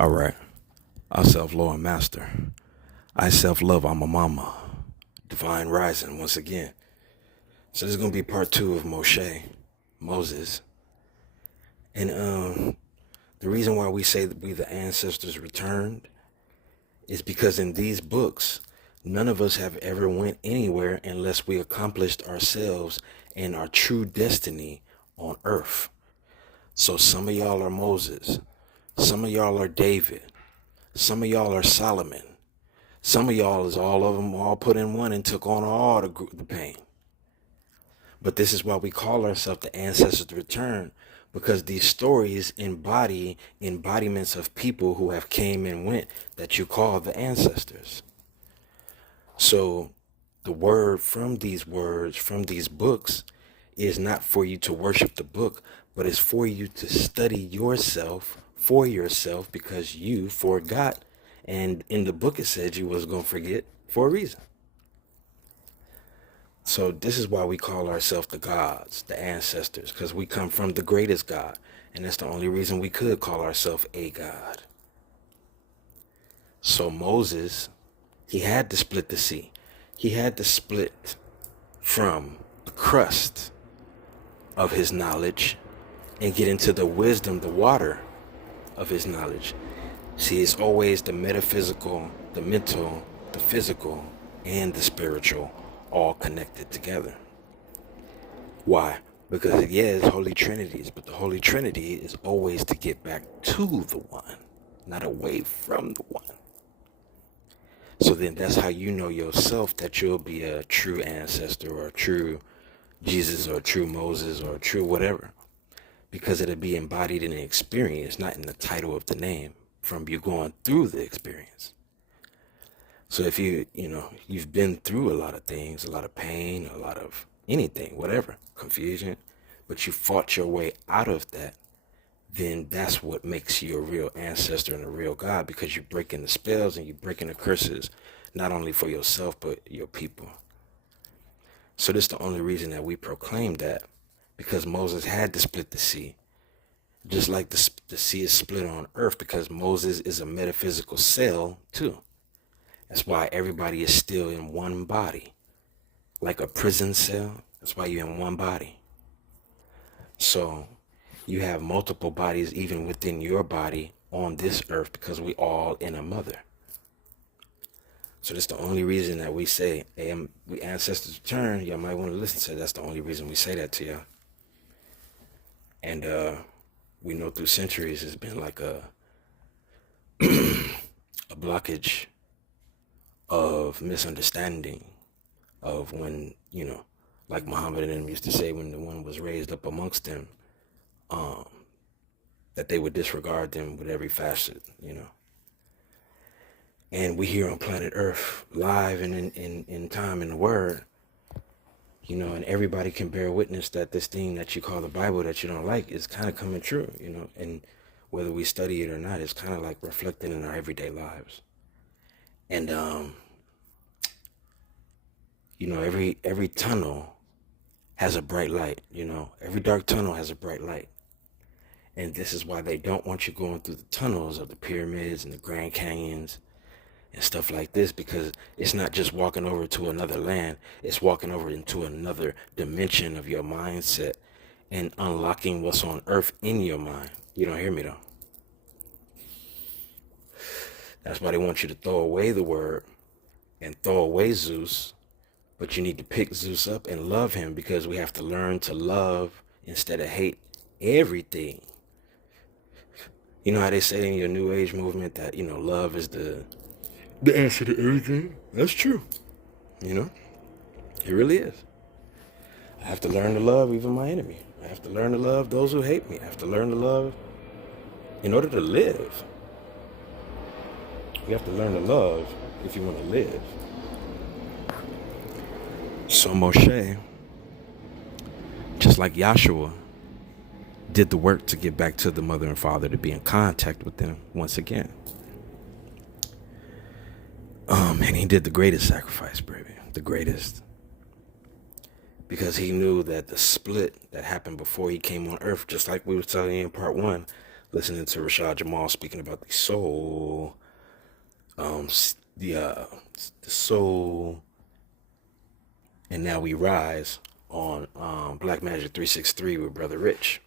All right. I self-love and master. I self-love. I'm a mama. Divine rising once again. So this is gonna be part two of Moses, and the reason why we say that we the ancestors returned is because in these books, none of us have ever went anywhere unless we accomplished ourselves and our true destiny on earth. So some of y'all are Moses, some of y'all are David, some of y'all are Solomon. Some of y'all is all of them all put in one and took on all the pain. But this is why we call ourselves the ancestors return, because these stories embody embodiments of people who have came and went that you call the ancestors. So the word from these words, from these books, is not for you to worship the book, but it's for you to study yourself for yourself because you forgot. And in the book it said you was going to forget for a reason. So this is why we call ourselves the gods, the ancestors, because we come from the greatest God. And that's the only reason we could call ourselves a God. So Moses, he had to split the sea. He had to split from the crust of his knowledge and get into the wisdom, the water of his knowledge. See, it's always the metaphysical, the mental, the physical, and the spiritual all connected together. Why? Because yeah, it's Holy Trinities, but the Holy Trinity is always to get back to the one, not away from the one. So then that's how you know yourself that you'll be a true ancestor or a true Jesus or a true Moses or a true whatever. Because it'll be embodied in the experience, not in the title of the name, from you going through the experience. So if you've been through a lot of things, a lot of pain, a lot of anything, whatever, confusion, but you fought your way out of that, then that's what makes you a real ancestor and a real God, because you're breaking the spells and you're breaking the curses, not only for yourself, but your people. So this is the only reason that we proclaim that, because Moses had to split the sea. Just like the sea is split on earth, because Moses is a metaphysical cell too. That's why everybody is still in one body. Like a prison cell, that's why you're in one body. So you have multiple bodies even within your body on this earth, because we all in a mother. So that's the only reason that we say, hey, we ancestors return. Y'all might want to listen to it. That's the only reason we say that to y'all. And we know through centuries it's been like a blockage of misunderstanding of when, like Muhammad and them used to say, when the one was raised up amongst them, that they would disregard them with every facet. And we here on planet Earth, live and in time in the word, and everybody can bear witness that this thing that you call the Bible that you don't like is kind of coming true, and whether we study it or not, it's kind of like reflecting in our everyday lives. And, every tunnel has a bright light, every dark tunnel has a bright light. And this is why they don't want you going through the tunnels of the pyramids and the Grand Canyons and stuff like this, because it's not just walking over to another land, it's walking over into another dimension of your mindset and unlocking what's on earth in your mind. You don't hear me though. That's why they want you to throw away the word and throw away Zeus, but you need to pick Zeus up and love him, because we have to learn to love instead of hate everything. You know how they say in your New Age movement that, love is the answer to everything? That's true. It really is. I have to learn to love even my enemy. I have to learn to love those who hate me. I have to learn to love in order to live. You have to learn to love if you want to live. So Moshe, just like Yahshua, did the work to get back to the mother and father, to be in contact with them once again. And he did the greatest sacrifice, baby, the greatest. Because he knew that the split that happened before he came on earth, just like we were telling you in part one, listening to Rashad Jamal speaking about the soul, the soul, and now we rise on Black Magic 363 with Brother Rich.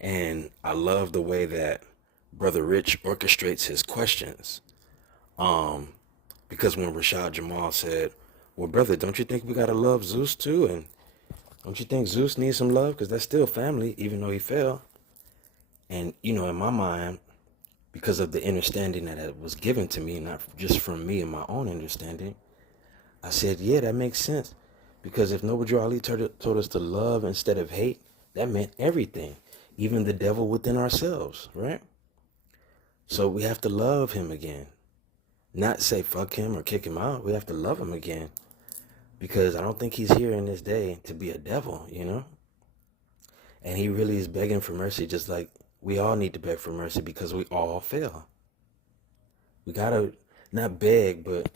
And I love the way that Brother Rich orchestrates his questions. Because when Rashad Jamal said, well, brother, don't you think we gotta love Zeus too? And don't you think Zeus needs some love? Because that's still family, even though he fell. And, in my mind, because of the understanding that it was given to me, not just from me and my own understanding, I said, yeah, that makes sense. Because if Noble Drew Ali told us to love instead of hate, that meant everything, even the devil within ourselves, right? So we have to love him again. Not say fuck him or kick him out. We have to love him again. Because I don't think he's here in this day to be a devil, And he really is begging for mercy, just like we all need to beg for mercy because we all fail. We gotta not beg, but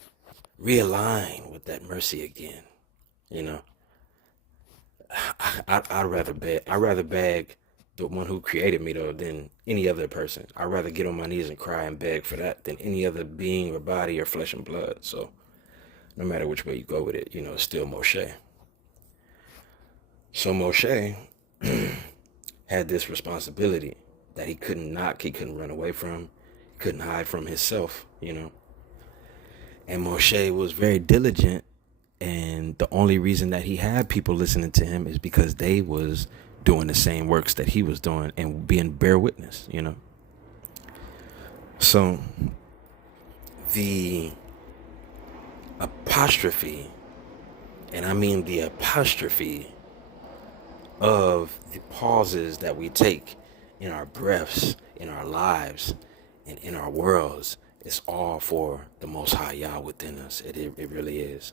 realign with that mercy again. I'd rather beg. I'd rather beg the one who created me though than any other person. I'd rather get on my knees and cry and beg for that than any other being or body or flesh and blood. So no matter which way you go with it, it's still Moshe. So Moshe had this responsibility that he couldn't run away from, he couldn't hide from himself, And Moshe was very diligent, and the only reason that he had people listening to him is because they was doing the same works that he was doing and being bear witness, So the apostrophe, and I mean the apostrophe of the pauses that we take in our breaths, in our lives, and in our worlds, it's all for the Most High Yah within us. It really is.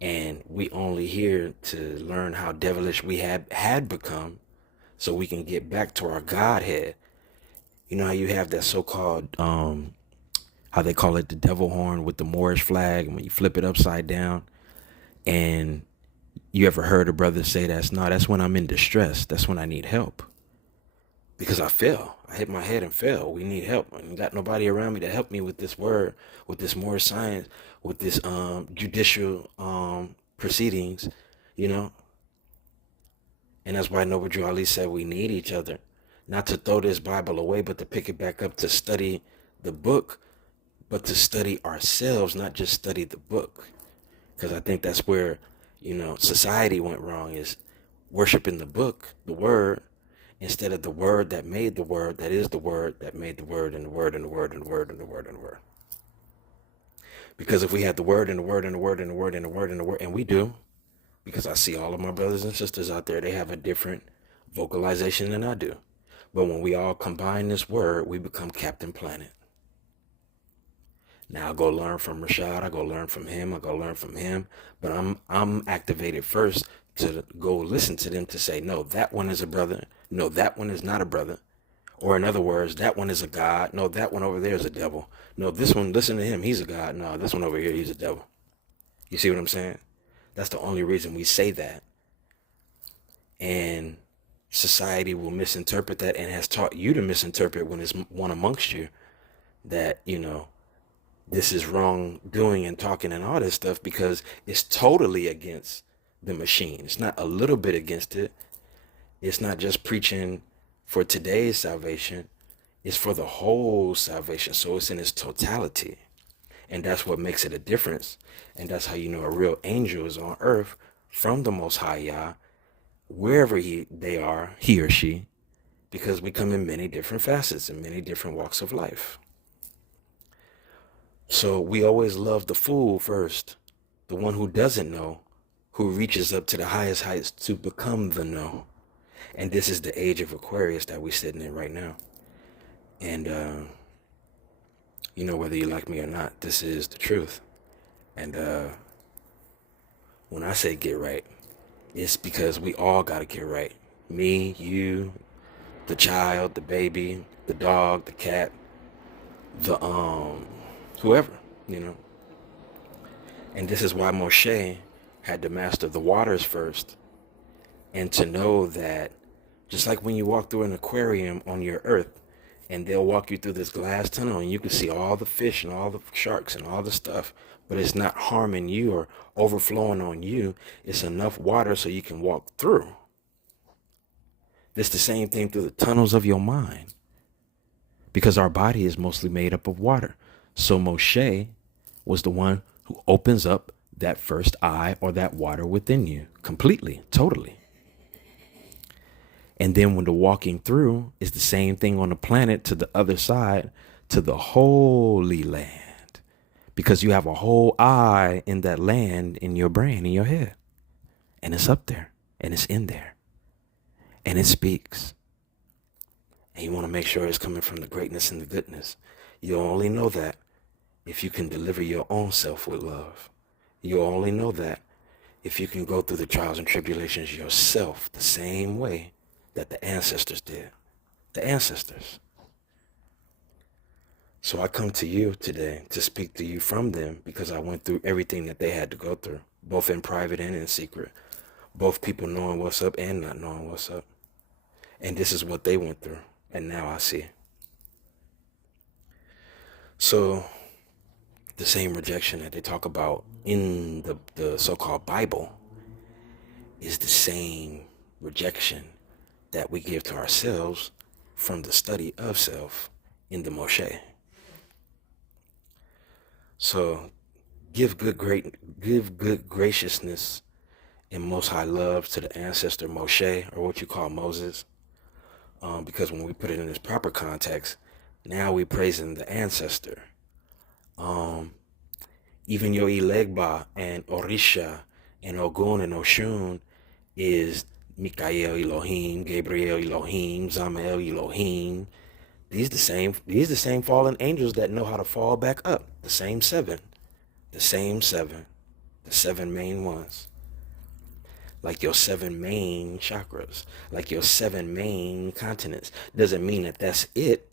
And we only here to learn how devilish we had become so we can get back to our Godhead. You know how you have that so-called, how they call it the devil horn with the Moorish flag, and when you flip it upside down, and you ever heard a brother say that's when I'm in distress. That's when I need help. Because I fell. I hit my head and fell. We need help. I got nobody around me to help me with this word, with this more science, with this judicial proceedings, And that's why Noble Drew Ali said we need each other. Not to throw this Bible away, but to pick it back up to study the book, but to study ourselves, not just study the book. Because I think that's where, society went wrong, is worshiping the book, the word, instead of the word that made the word, that is the word that made the word, and the word, and the word, and the word, and the word, and the word. Because if we had the word, and the word, and the word, and the word, and the word, and the word, and we do, because I see all of my brothers and sisters out there, they have a different vocalization than I do. But when we all combine this word, we become Captain Planet. Now I go learn from Rashad, I go learn from him, I go learn from him, but I'm activated first to go listen to them to say, no, that one is a brother, no, that one is not a brother. Or in other words, that one is a God, no, that one over there is a devil. No, this one, listen to him, he's a God. No, this one over here, he's a devil. You see what I'm saying? That's the only reason we say that. And society will misinterpret that and has taught you to misinterpret when it's one amongst you that, this is wrong doing and talking and all this stuff because it's totally against the machine. It's not a little bit against it. It's not just preaching for today's salvation. It's for the whole salvation. So it's in its totality. And that's what makes it a difference. And that's how you know a real angel is on earth from the Most High Yah, wherever they are, he or she, because we come in many different facets and many different walks of life. So we always love the fool first, the one who doesn't know, who reaches up to the highest heights to become the know. And this is the age of Aquarius that we're sitting in right now. And, whether you like me or not, this is the truth. And when I say get right, it's because we all got to get right. Me, you, the child, the baby, the dog, the cat, the whoever, And this is why Moshe had to master the waters first, and to know that Just like when you walk through an aquarium on your earth, and they'll walk you through this glass tunnel and you can see all the fish and all the sharks and all the stuff, but it's not harming you or overflowing on you. It's enough water so you can walk through. It's the same thing through the tunnels of your mind, because our body is mostly made up of water. So Moshe was the one who opens up that first eye, or that water within you, completely, totally. And then when the walking through is the same thing on the planet to the other side, to the Holy Land, because you have a whole eye in that land in your brain, in your head. And it's up there, and it's in there, and it speaks. And you want to make sure it's coming from the greatness and the goodness. You'll only know that if you can deliver your own self with love. You'll only know that if you can go through the trials and tribulations yourself the same way that the ancestors did. The ancestors. So I come to you today to speak to you from them, because I went through everything that they had to go through, both in private and in secret. Both people knowing what's up and not knowing what's up. And this is what they went through. And now I see. So the same rejection that they talk about in the so-called Bible is the same rejection that we give to ourselves from the study of self in the Moshe. So give good graciousness and most high love to the ancestor Moshe, or what you call Moses, because when we put it in its proper context, now we praising the ancestor. Even your Ilegba and Orisha and Ogun and Oshun is Mikael Elohim, Gabriel Elohim, Zamael Elohim. These the same fallen angels that know how to fall back up. The same seven, the seven main ones. Like your seven main chakras, like your seven main continents. Doesn't mean that that's it.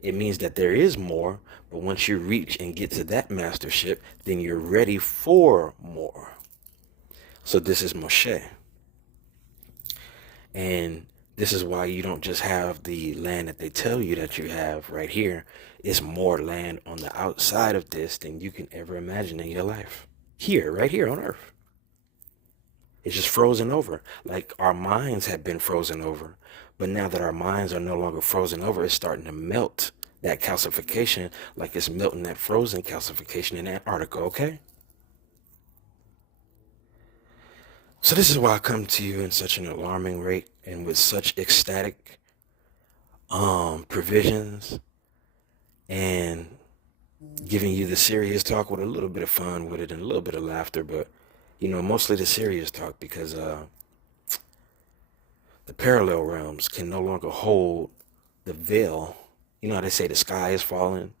It means that there is more, but once you reach and get to that mastership, then you're ready for more. So this is Moshe. And this is why you don't just have the land that they tell you that you have right here. It's more land on the outside of this than you can ever imagine in your life. Here, right here on Earth. It's just frozen over. Like our minds have been frozen over. But now that our minds are no longer frozen over, it's starting to melt that calcification, like it's melting that frozen calcification in Antarctica, okay? So this is why I come to you in such an alarming rate and with such ecstatic provisions, and giving you the serious talk with a little bit of fun with it and a little bit of laughter, but mostly the serious talk, because the parallel realms can no longer hold the veil. You know how they say the sky is falling?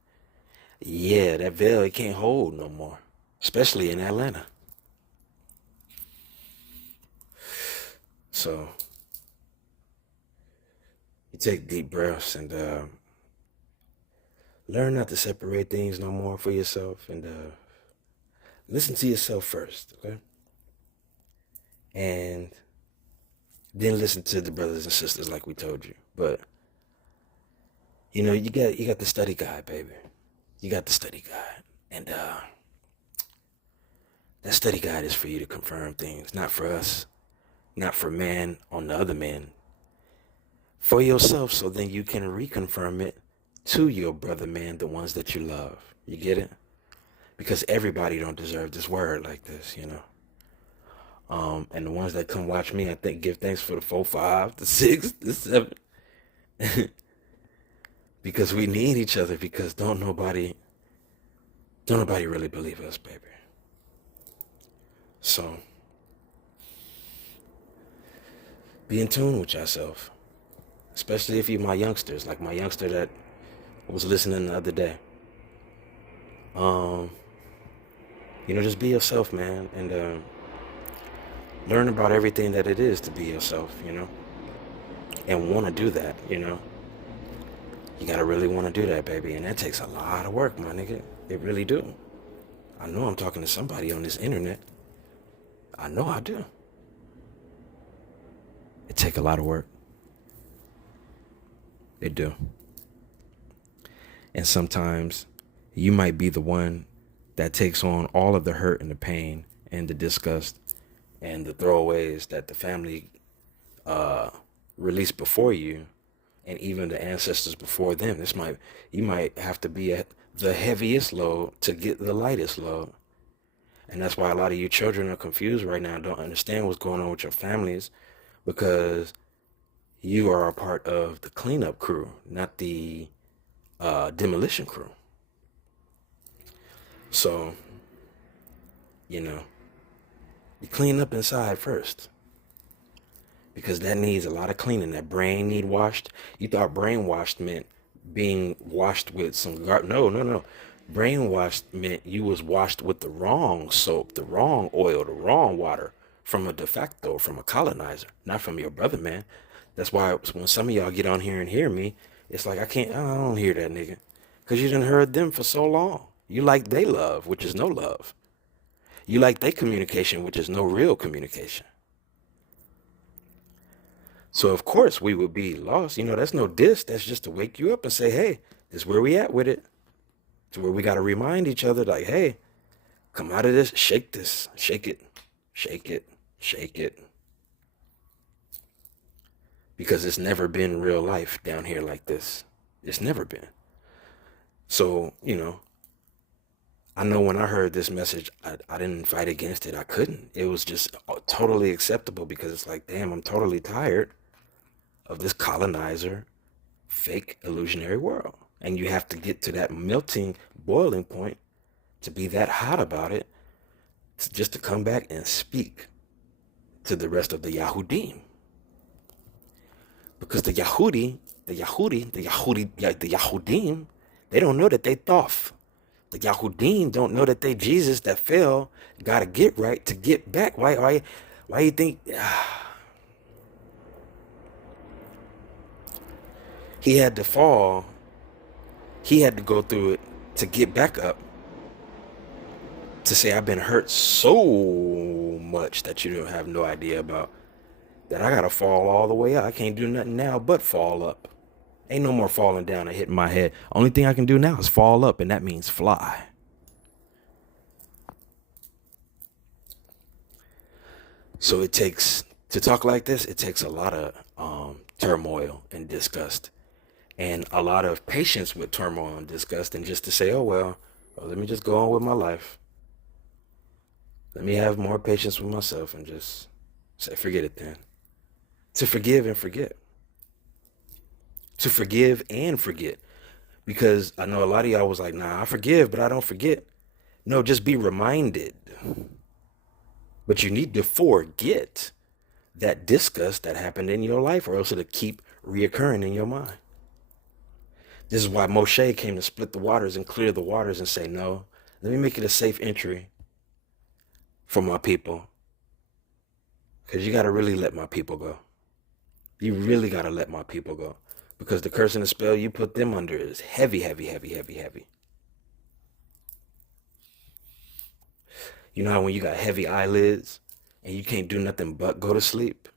Yeah, that veil, it can't hold no more, especially in Atlanta. So you take deep breaths and learn not to separate things no more for yourself, and listen to yourself first, okay? And then listen to the brothers and sisters like we told you. But you got the study guide, baby. You got the study guide. And that study guide is for you to confirm things, not for us, not for man on the other man. For yourself, so then you can reconfirm it to your brother man, the ones that you love. You get it? Because everybody don't deserve this word like this, And the ones that come watch me, I think, give thanks for the 4, 5, the 6, the 7. Because we need each other, because don't nobody really believe us, baby. So be in tune with yourself. Especially if you're my youngsters, like my youngster that was listening the other day. Just be yourself, man, and learn about everything that it is to be yourself, and want to do that, You gotta really want to do that, baby, and that takes a lot of work, my nigga. It really do. I know I'm talking to somebody on this internet. I know I do. It take a lot of work. They do. And sometimes you might be the one that takes on all of the hurt and the pain and the disgust and the throwaways that the family released before you, and even the ancestors before them. You might have to be the heaviest load to get the lightest load. And that's why a lot of you children are confused right now, don't understand what's going on with your families, because you are a part of the cleanup crew, not the demolition crew. So, you clean up inside first, because that needs a lot of cleaning. That brain need washed. You thought brainwashed meant being washed with some no. Brainwashed meant you was washed with the wrong soap, the wrong oil, the wrong water, from a de facto, from a colonizer, not from your brother, man. That's why when some of y'all get on here and hear me, it's like I don't hear that nigga, because you done heard them for so long. You like they love, which is no love. You like they communication, which is no real communication. So of course we would be lost. That's no diss. That's just to wake you up and say, hey, this is where we at with it. To where we got to remind each other, like, hey, come out of this, shake it, shake it, shake it. Because it's never been real life down here like this. It's never been. So, I know when I heard this message, I didn't fight against it. I couldn't. It was just totally acceptable, because it's like, damn, I'm totally tired of this colonizer, fake, illusionary world. And you have to get to that melting, boiling point to be that hot about it, just to come back and speak to the rest of the Yahudim. Because the Yahudim, they don't know that they Thoth. The Yahudim don't know that they Jesus that fell, got to get right to get back. Why you think he had to fall? He had to go through it to get back up, to say, I've been hurt so much that you don't have no idea about, that I got to fall all the way up. I can't do nothing now but fall up. Ain't no more falling down and hitting my head. Only thing I can do now is fall up, and that means fly. So it takes, to talk like this, it takes a lot of turmoil and disgust, and a lot of patience with turmoil and disgust, and just to say, oh, well, let me just go on with my life. Let me have more patience with myself and just say, forget it then. To forgive and forget. To forgive and forget. Because I know a lot of y'all was like, nah, I forgive, but I don't forget. No, just be reminded. But you need to forget that disgust that happened in your life, or else it'll keep reoccurring in your mind. This is why Moshe came to split the waters and clear the waters and say, no, let me make it a safe entry for my people. Because you got to really let my people go. You really got to let my people go. Because the curse and the spell you put them under is heavy, heavy, heavy, heavy, heavy. You know how when you got heavy eyelids and you can't do nothing but go to sleep?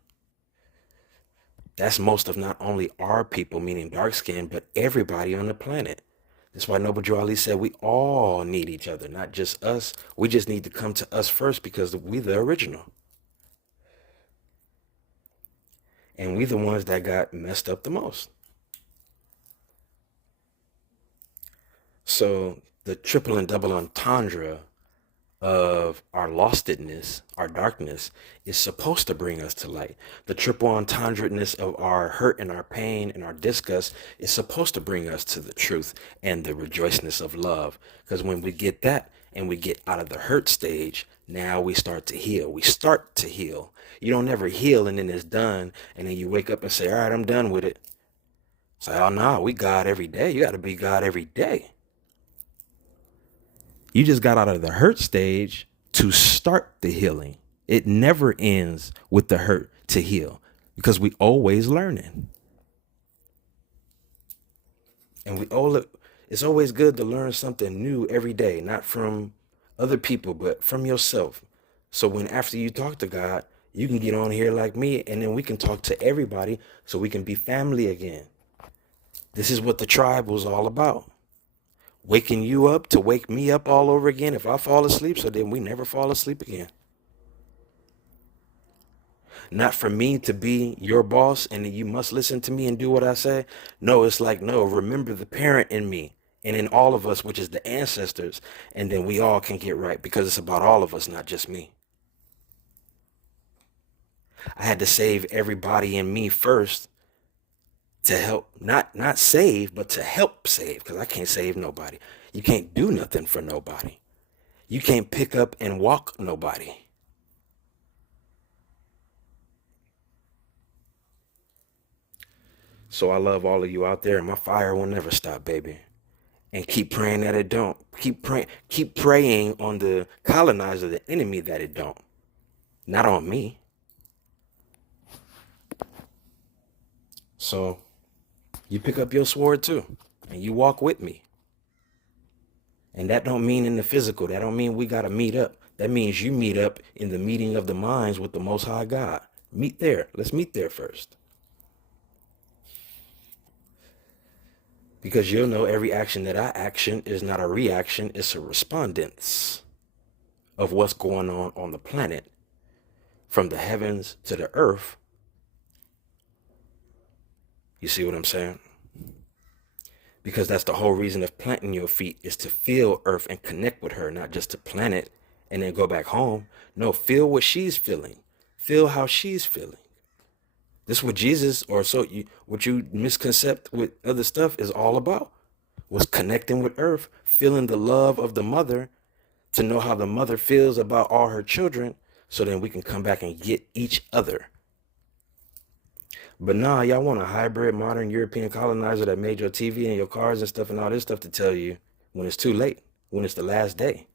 That's most of not only our people, meaning dark skin, but everybody on the planet. That's why Noble Drew Ali said we all need each other, not just us. We just need to come to us first, because we the original. And we the ones that got messed up the most. So the triple and double entendre of our lostedness, our darkness, is supposed to bring us to light. The triple entendre-ness of our hurt and our pain and our disgust is supposed to bring us to the truth and the rejoicedness of love. Because when we get that and we get out of the hurt stage, now we start to heal. We start to heal. You don't ever heal and then it's done, and then you wake up and say, all right, I'm done with it. It's like, oh no, we God every day. You got to be God every day. You just got out of the hurt stage to start the healing. It never ends with the hurt to heal, because we always learning. And it's always good to learn something new every day, not from other people, but from yourself. So when after you talk to God, you can get on here like me, and then we can talk to everybody so we can be family again. This is what the tribe was all about. Waking you up to wake me up all over again. If I fall asleep, so then we never fall asleep again. Not for me to be your boss and you must listen to me and do what I say. No, it's like, no, remember the parent in me and in all of us, which is the ancestors. And then we all can get right because it's about all of us, not just me. I had to save everybody in me first to help, not save, but to help save, because I can't save nobody. You can't do nothing for nobody. You can't pick up and walk nobody. So I love all of you out there, and my fire will never stop, baby. And keep praying that it don't. Keep praying on the colonizer, the enemy, that it don't. Not on me. So you pick up your sword too, and you walk with me. And that don't mean in the physical. That don't mean we gotta meet up. That means you meet up in the meeting of the minds with the Most High God. Meet there. Let's meet there first. Because you'll know every action that I action is not a reaction, it's a respondence of what's going on the planet, from the heavens to the earth. You see what I'm saying? Because that's the whole reason of planting your feet, is to feel earth and connect with her, not just to plant it and then go back home. No, feel what she's feeling. Feel how she's feeling. This is what Jesus, or what you misconcept with other stuff, is all about. Was connecting with earth, feeling the love of the mother, to know how the mother feels about all her children, so then we can come back and get each other. But nah, y'all want a hybrid modern European colonizer that made your TV and your cars and stuff and all this stuff to tell you when it's too late, when it's the last day,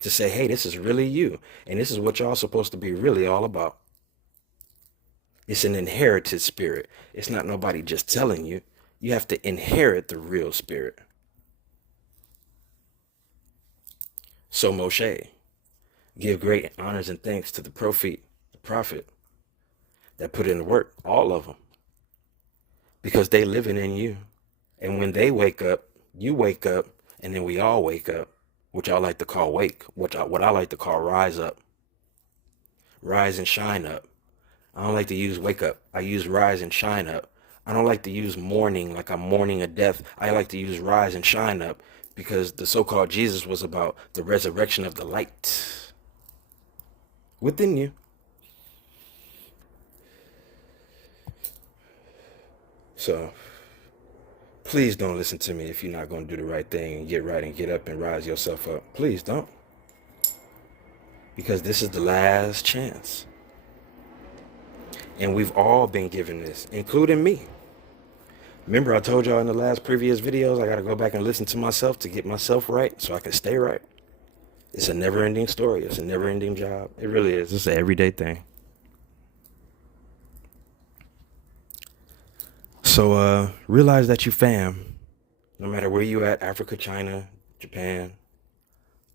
to say, hey, this is really you. And this is what y'all supposed to be really all about. It's an inherited spirit. It's not nobody just telling you. You have to inherit the real spirit. So Moshe, give great honors and thanks to the prophet that put in the work, all of them, because they living in you. And when they wake up, you wake up, and then we all wake up, which I like to call wake, what I like to call rise up, rise and shine up. I don't like to use wake up. I use rise and shine up. I don't like to use mourning like I'm mourning a death. I like to use rise and shine up, because the so-called Jesus was about the resurrection of the light within you. So please don't listen to me if you're not going to do the right thing and get right and get up and rise yourself up. Please don't. Because this is the last chance. And we've all been given this, including me. Remember, I told y'all in the last previous videos, I got to go back and listen to myself to get myself right so I can stay right. It's a never-ending story. It's a never-ending job. It really is. It's an everyday thing. So realize that you fam, no matter where you at, Africa, China, Japan,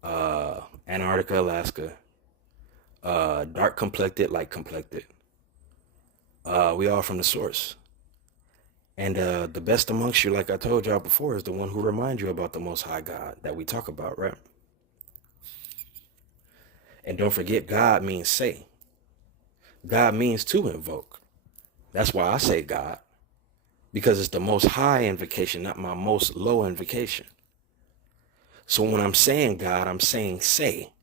Antarctica, Alaska, dark complected, light complected. We all from the source. And the best amongst you, like I told y'all before, is the one who reminds you about the Most High God that we talk about, right? And don't forget, God means say. God means to invoke. That's why I say God. Because it's the most high invocation, not my most low invocation. So when I'm saying God, I'm saying say.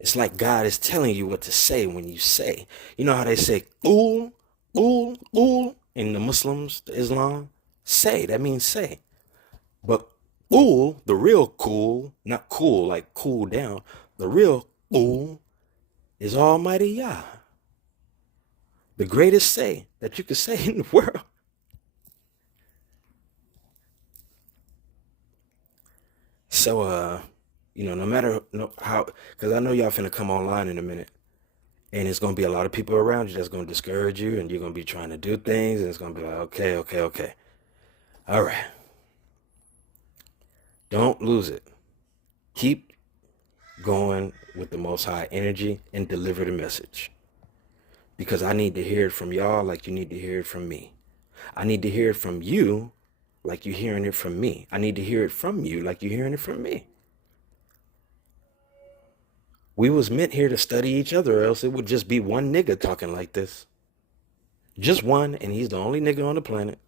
It's like God is telling you what to say when you say. You know how they say, ooh, ooh, ooh, in the Muslims, the Islam? Say, that means say. But ooh, the real cool, not cool like cool down, the real ooh is Almighty Yah. The greatest say that you could say in the world. So, no matter how, because I know y'all finna come online in a minute, and it's gonna be a lot of people around you that's gonna discourage you, and you're gonna be trying to do things, and it's gonna be like, okay. All right. Don't lose it. Keep going with the Most High energy and deliver the message. Because I need to hear it from y'all like you need to hear it from me. I need to hear it from you like you're hearing it from me. I need to hear it from you like you're hearing it from me. We was meant here to study each other, or else it would just be one nigga talking like this. Just one, and he's the only nigga on the planet.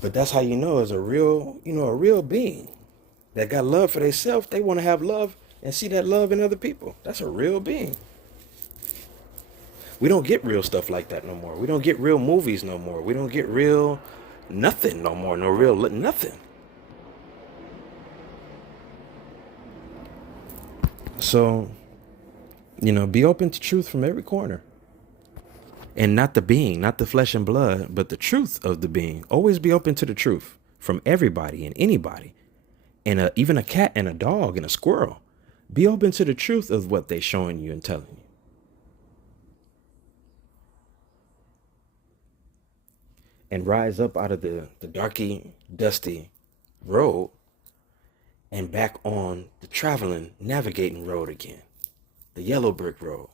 But that's how you know as a real being that got love for themselves. They want to have love and see that love in other people. That's a real being. We don't get real stuff like that no more. We don't get real movies no more. We don't get real nothing no more. No real nothing. So, be open to truth from every corner. And not the being, not the flesh and blood, but the truth of the being. Always be open to the truth from everybody and anybody. And even a cat and a dog and a squirrel. Be open to the truth of what they're showing you and telling you. And rise up out of the darky, dusty road and back on the traveling, navigating road again. The yellow brick road,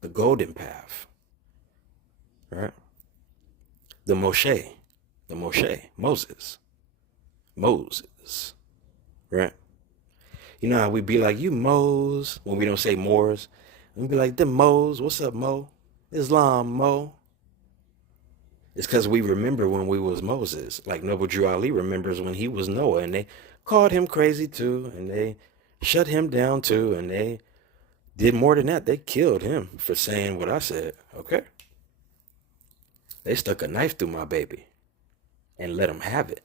the golden path, right? The Moshe, Moses, right? You know how we be like, you Mos, when we don't say Moors. We be like, them Mos, what's up, Mo? Islam, Mo. It's because we remember when we was Moses. Like Noble Drew Ali remembers when he was Noah, and they called him crazy too, and they shut him down too, and they did more than that. They killed him for saying what I said, okay? They stuck a knife through my baby and let him have it.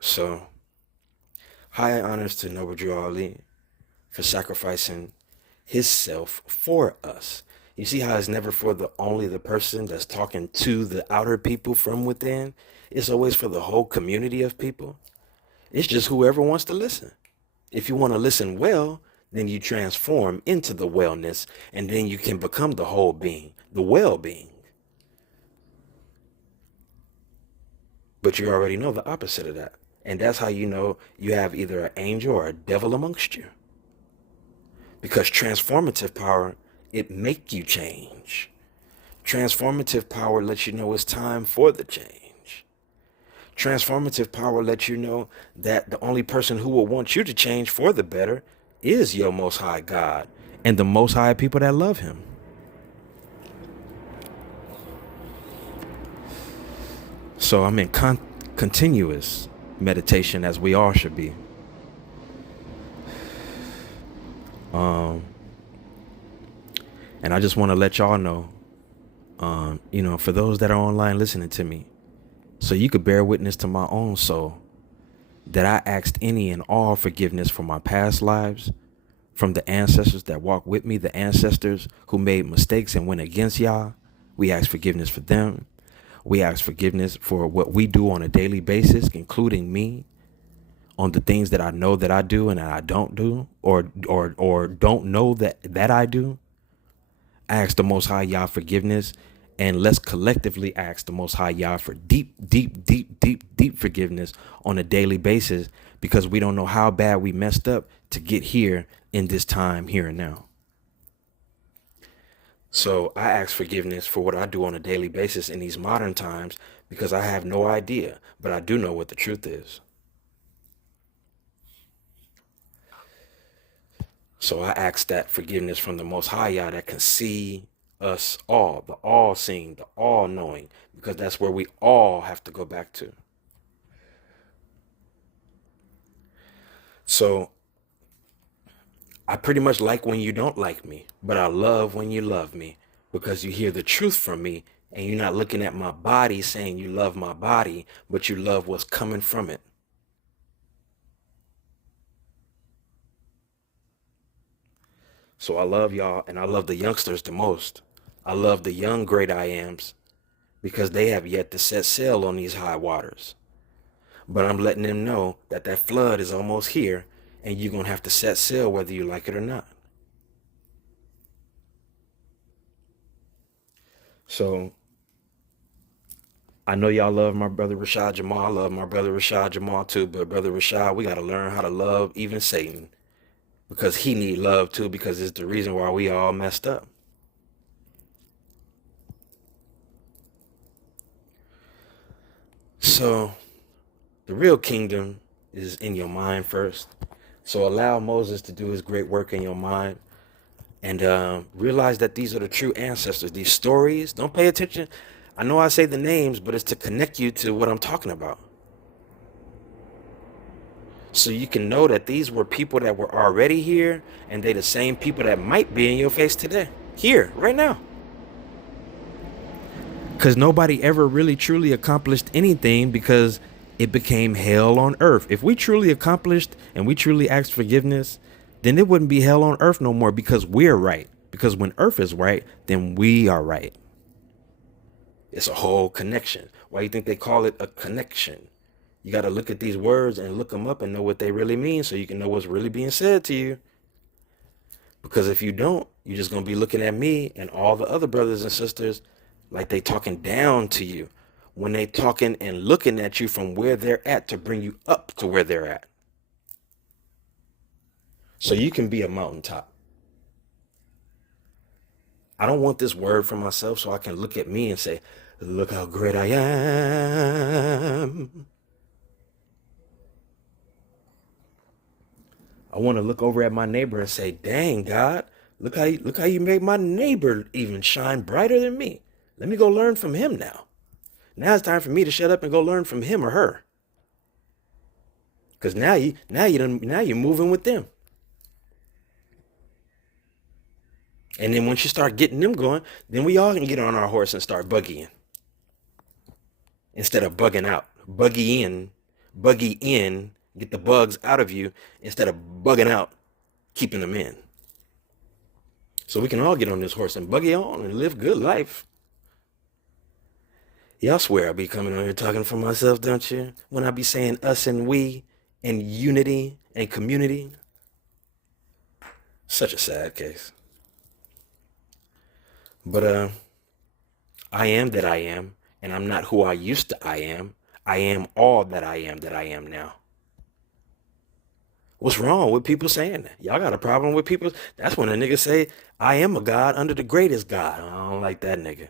So, high honors to Noble Drew Ali for sacrificing his self for us. You see how it's never for only the person that's talking to the outer people from within. It's always for the whole community of people. It's just whoever wants to listen. If you want to listen well, then you transform into the wellness, and then you can become the whole being, the well-being. But you already know the opposite of that. And that's how you know you have either an angel or a devil amongst you. Because transformative power, it make you change. Transformative power lets you know it's time for the change. Transformative power lets you know that the only person who will want you to change for the better is your Most High God and the Most High people that love him. So I'm in continuous meditation, as we all should be. And I just want to let y'all know, for those that are online listening to me, so you could bear witness to my own soul, that I asked any and all forgiveness for my past lives, from the ancestors that walked with me, the ancestors who made mistakes and went against Yah. We ask forgiveness for them. We ask forgiveness for what we do on a daily basis, including me, on the things that I know that I do and that I don't do, or don't know that I do. I ask the Most High Yah forgiveness, and let's collectively ask the Most High Yah for deep forgiveness on a daily basis, because we don't know how bad we messed up to get here in this time, here and now. So I ask forgiveness for what I do on a daily basis in these modern times, because I have no idea, but I do know what the truth is. So I ask that forgiveness from the Most High Yah that can see us all, the all-seeing, the all-knowing, because that's where we all have to go back to. So I pretty much like when you don't like me, but I love when you love me, because you hear the truth from me, and you're not looking at my body saying you love my body, but you love what's coming from it. So I love y'all, and I love the youngsters the most. I love the young great I ams, because they have yet to set sail on these high waters. But I'm letting them know that that flood is almost here, and you're going to have to set sail whether you like it or not. So I know y'all love my brother Rashad Jamal. I love my brother Rashad Jamal too, but brother Rashad, we got to learn how to love even Satan. because he need love too, because it's the reason why we all messed up. So the real kingdom is in your mind first. So allow Moses to do his great work in your mind, and realize that these are the true ancestors. These stories, don't pay attention. I know I say the names, but it's to connect you to what I'm talking about. So you can know that these were people that were already here, and they the same people that might be in your face today, here, right now. Because nobody ever really truly accomplished anything because it became hell on earth. If we truly accomplished and we truly asked forgiveness, then it wouldn't be hell on earth no more, because we're right. Because when earth is right, then we are right. It's a whole connection. Why do you think they call it a connection? You got to look at these words and look them up and know what they really mean, so you can know what's really being said to you. Because if you don't, you're just going to be looking at me and all the other brothers and sisters like they talking down to you, when they talking and looking at you from where they're at to bring you up to where they're at. So you can be a mountaintop. I don't want this word for myself so I can look at me and say, look how great I am. I want to look over at my neighbor and say, dang, God, look how you made my neighbor even shine brighter than me. Let me go learn from him now. Now it's time for me to shut up and go learn from him or her. Because now you're moving with them. And then once you start getting them going, then we all can get on our horse and start buggying. Instead of bugging out. Buggy in, get the bugs out of you instead of bugging out, keeping them in. So we can all get on this horse and buggy on and live good life. Y'all swear I be coming on here talking for myself, don't you? When I be saying us and we and unity and community. Such a sad case. But I am that I am, and I'm not who I used to I am. I am all that I am now. What's wrong with people saying that? Y'all got a problem with people? That's when a nigga say, I am a God under the greatest God. I don't like that nigga.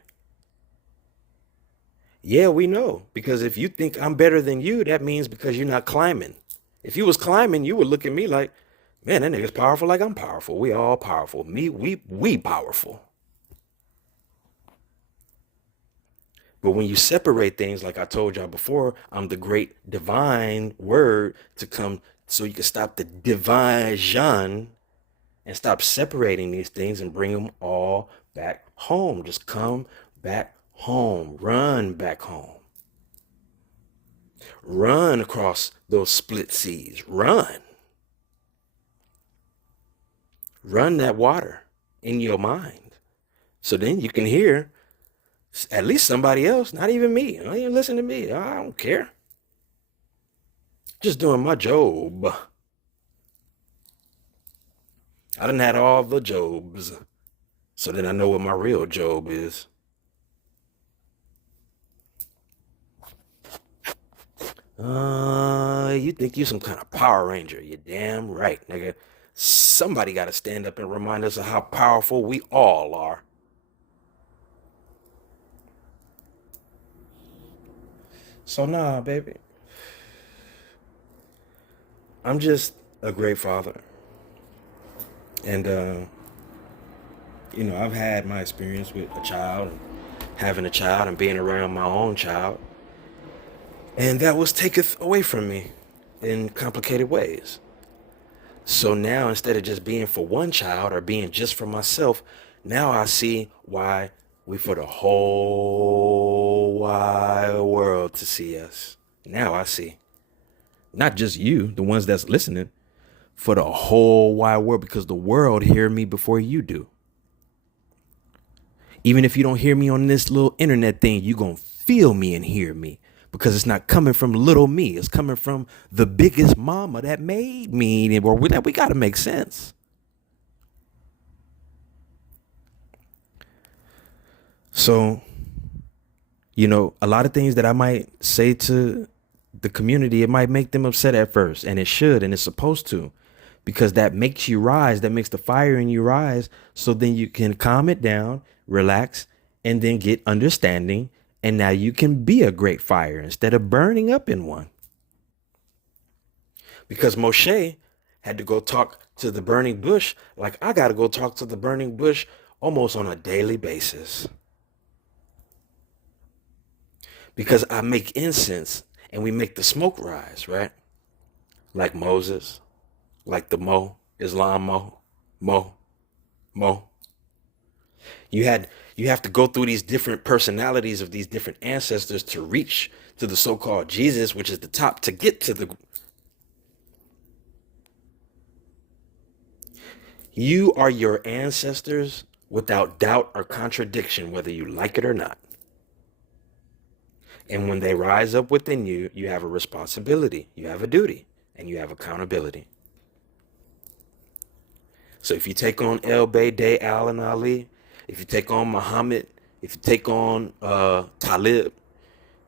Yeah, we know. Because if you think I'm better than you, that means because you're not climbing. If you was climbing, you would look at me like, man, that nigga's powerful like I'm powerful. We all powerful. We powerful. But when you separate things, like I told y'all before, I'm the great divine word to come so you can stop the division and stop separating these things and bring them all back home. Just come back home. Run back home. Run across those split seas. Run. Run that water in your mind. So then you can hear at least somebody else, not even me. Don't even listen to me. I don't care. Just doing my job. I done had all the jobs. So then I know what my real job is. You think you some kind of Power Ranger. You're damn right, nigga. Somebody got to stand up and remind us of how powerful we all are. So nah, baby. I'm just a great father. And, I've had my experience with a child, having a child and being around my own child. And that was taketh away from me in complicated ways. So now instead of just being for one child or being just for myself, now I see why we for the whole wide world to see us. Now I see. Not just you, the ones that's listening, for the whole wide world, because the world hear me before you do. Even if you don't hear me on this little internet thing, you gonna feel me and hear me, because it's not coming from little me. It's coming from the biggest mama that made me, or that we gotta make sense. So, a lot of things that I might say to the community, it might make them upset at first, and it should, and it's supposed to, because that makes you rise. That makes the fire in you rise. So then you can calm it down, relax, and then get understanding. And now you can be a great fire instead of burning up in one. Because Moshe had to go talk to the burning bush like I got to go talk to the burning bush almost on a daily basis. Because I make incense and we make the smoke rise, right? Like Moses, like the Islam Mo. You have to go through these different personalities of these different ancestors to reach to the so-called Jesus, which is the top, to get to the. You are your ancestors without doubt or contradiction, whether you like it or not. And when they rise up within you, you have a responsibility, you have a duty, and you have accountability. So if you take on El Day, Al, and Ali, if you take on Muhammad, if you take on Talib,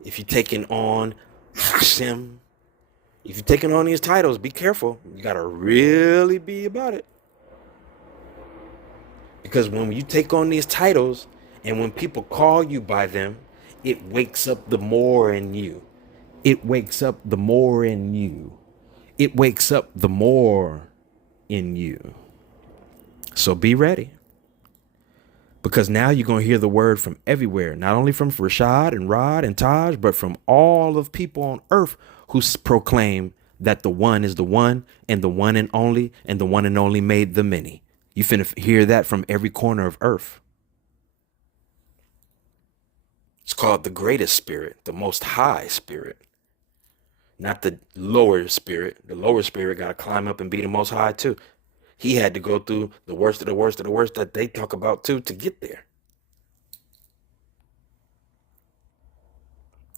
if you're taking on Hashem, if you're taking on these titles, be careful. You got to really be about it. Because when you take on these titles and when people call you by them, it wakes up the more in you. It wakes up the more in you. It wakes up the more in you. So be ready. Because now you're going to hear the word from everywhere, not only from Rashad and Rod and Taj, but from all of people on earth who proclaim that the one is the one and the one and the one and only made the many. You finna hear that from every corner of earth. It's called the greatest spirit, the most high spirit, not the lower spirit. The lower spirit got to climb up and be the most high too. He had to go through the worst of the worst of the worst that they talk about too to get there.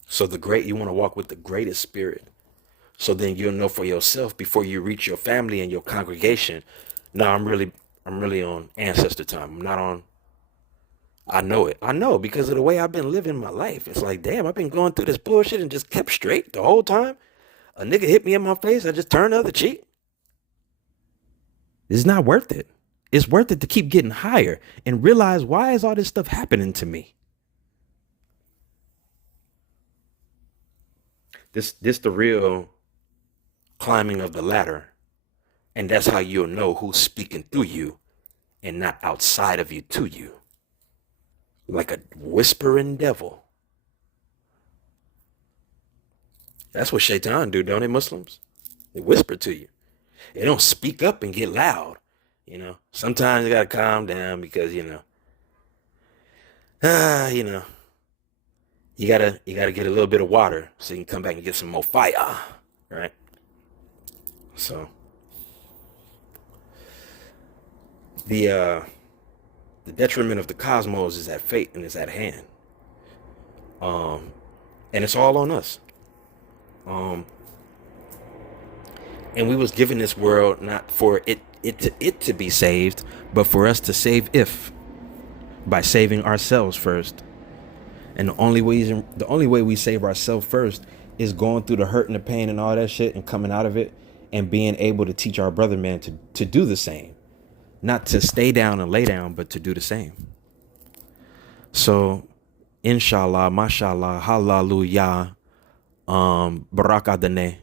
So you want to walk with the greatest spirit. So then you'll know for yourself before you reach your family and your congregation. No, I'm really on ancestor time. I'm not on. I know it. I know because of the way I've been living my life. It's like, damn, I've been going through this bullshit and just kept straight the whole time. A nigga hit me in my face. I just turned the other cheek. It's not worth it. It's worth it to keep getting higher and realize, why is all this stuff happening to me? This the real climbing of the ladder. And that's how you'll know who's speaking through you and not outside of you to you. Like a whispering devil. That's what Shaitan do, don't they, Muslims? They whisper to you. They don't speak up and get loud. Sometimes you gotta calm down because, you gotta get a little bit of water so you can come back and get some more fire, right? So the detriment of the cosmos is at fate and it's at hand. And it's all on us. And we was given this world not for it to be saved, but for us to save by saving ourselves first. And the only way we save ourselves first is going through the hurt and the pain and all that shit and coming out of it and being able to teach our brother man to do the same. Not to stay down and lay down, but to do the same. So, inshallah, mashallah, hallelujah, barak adonai,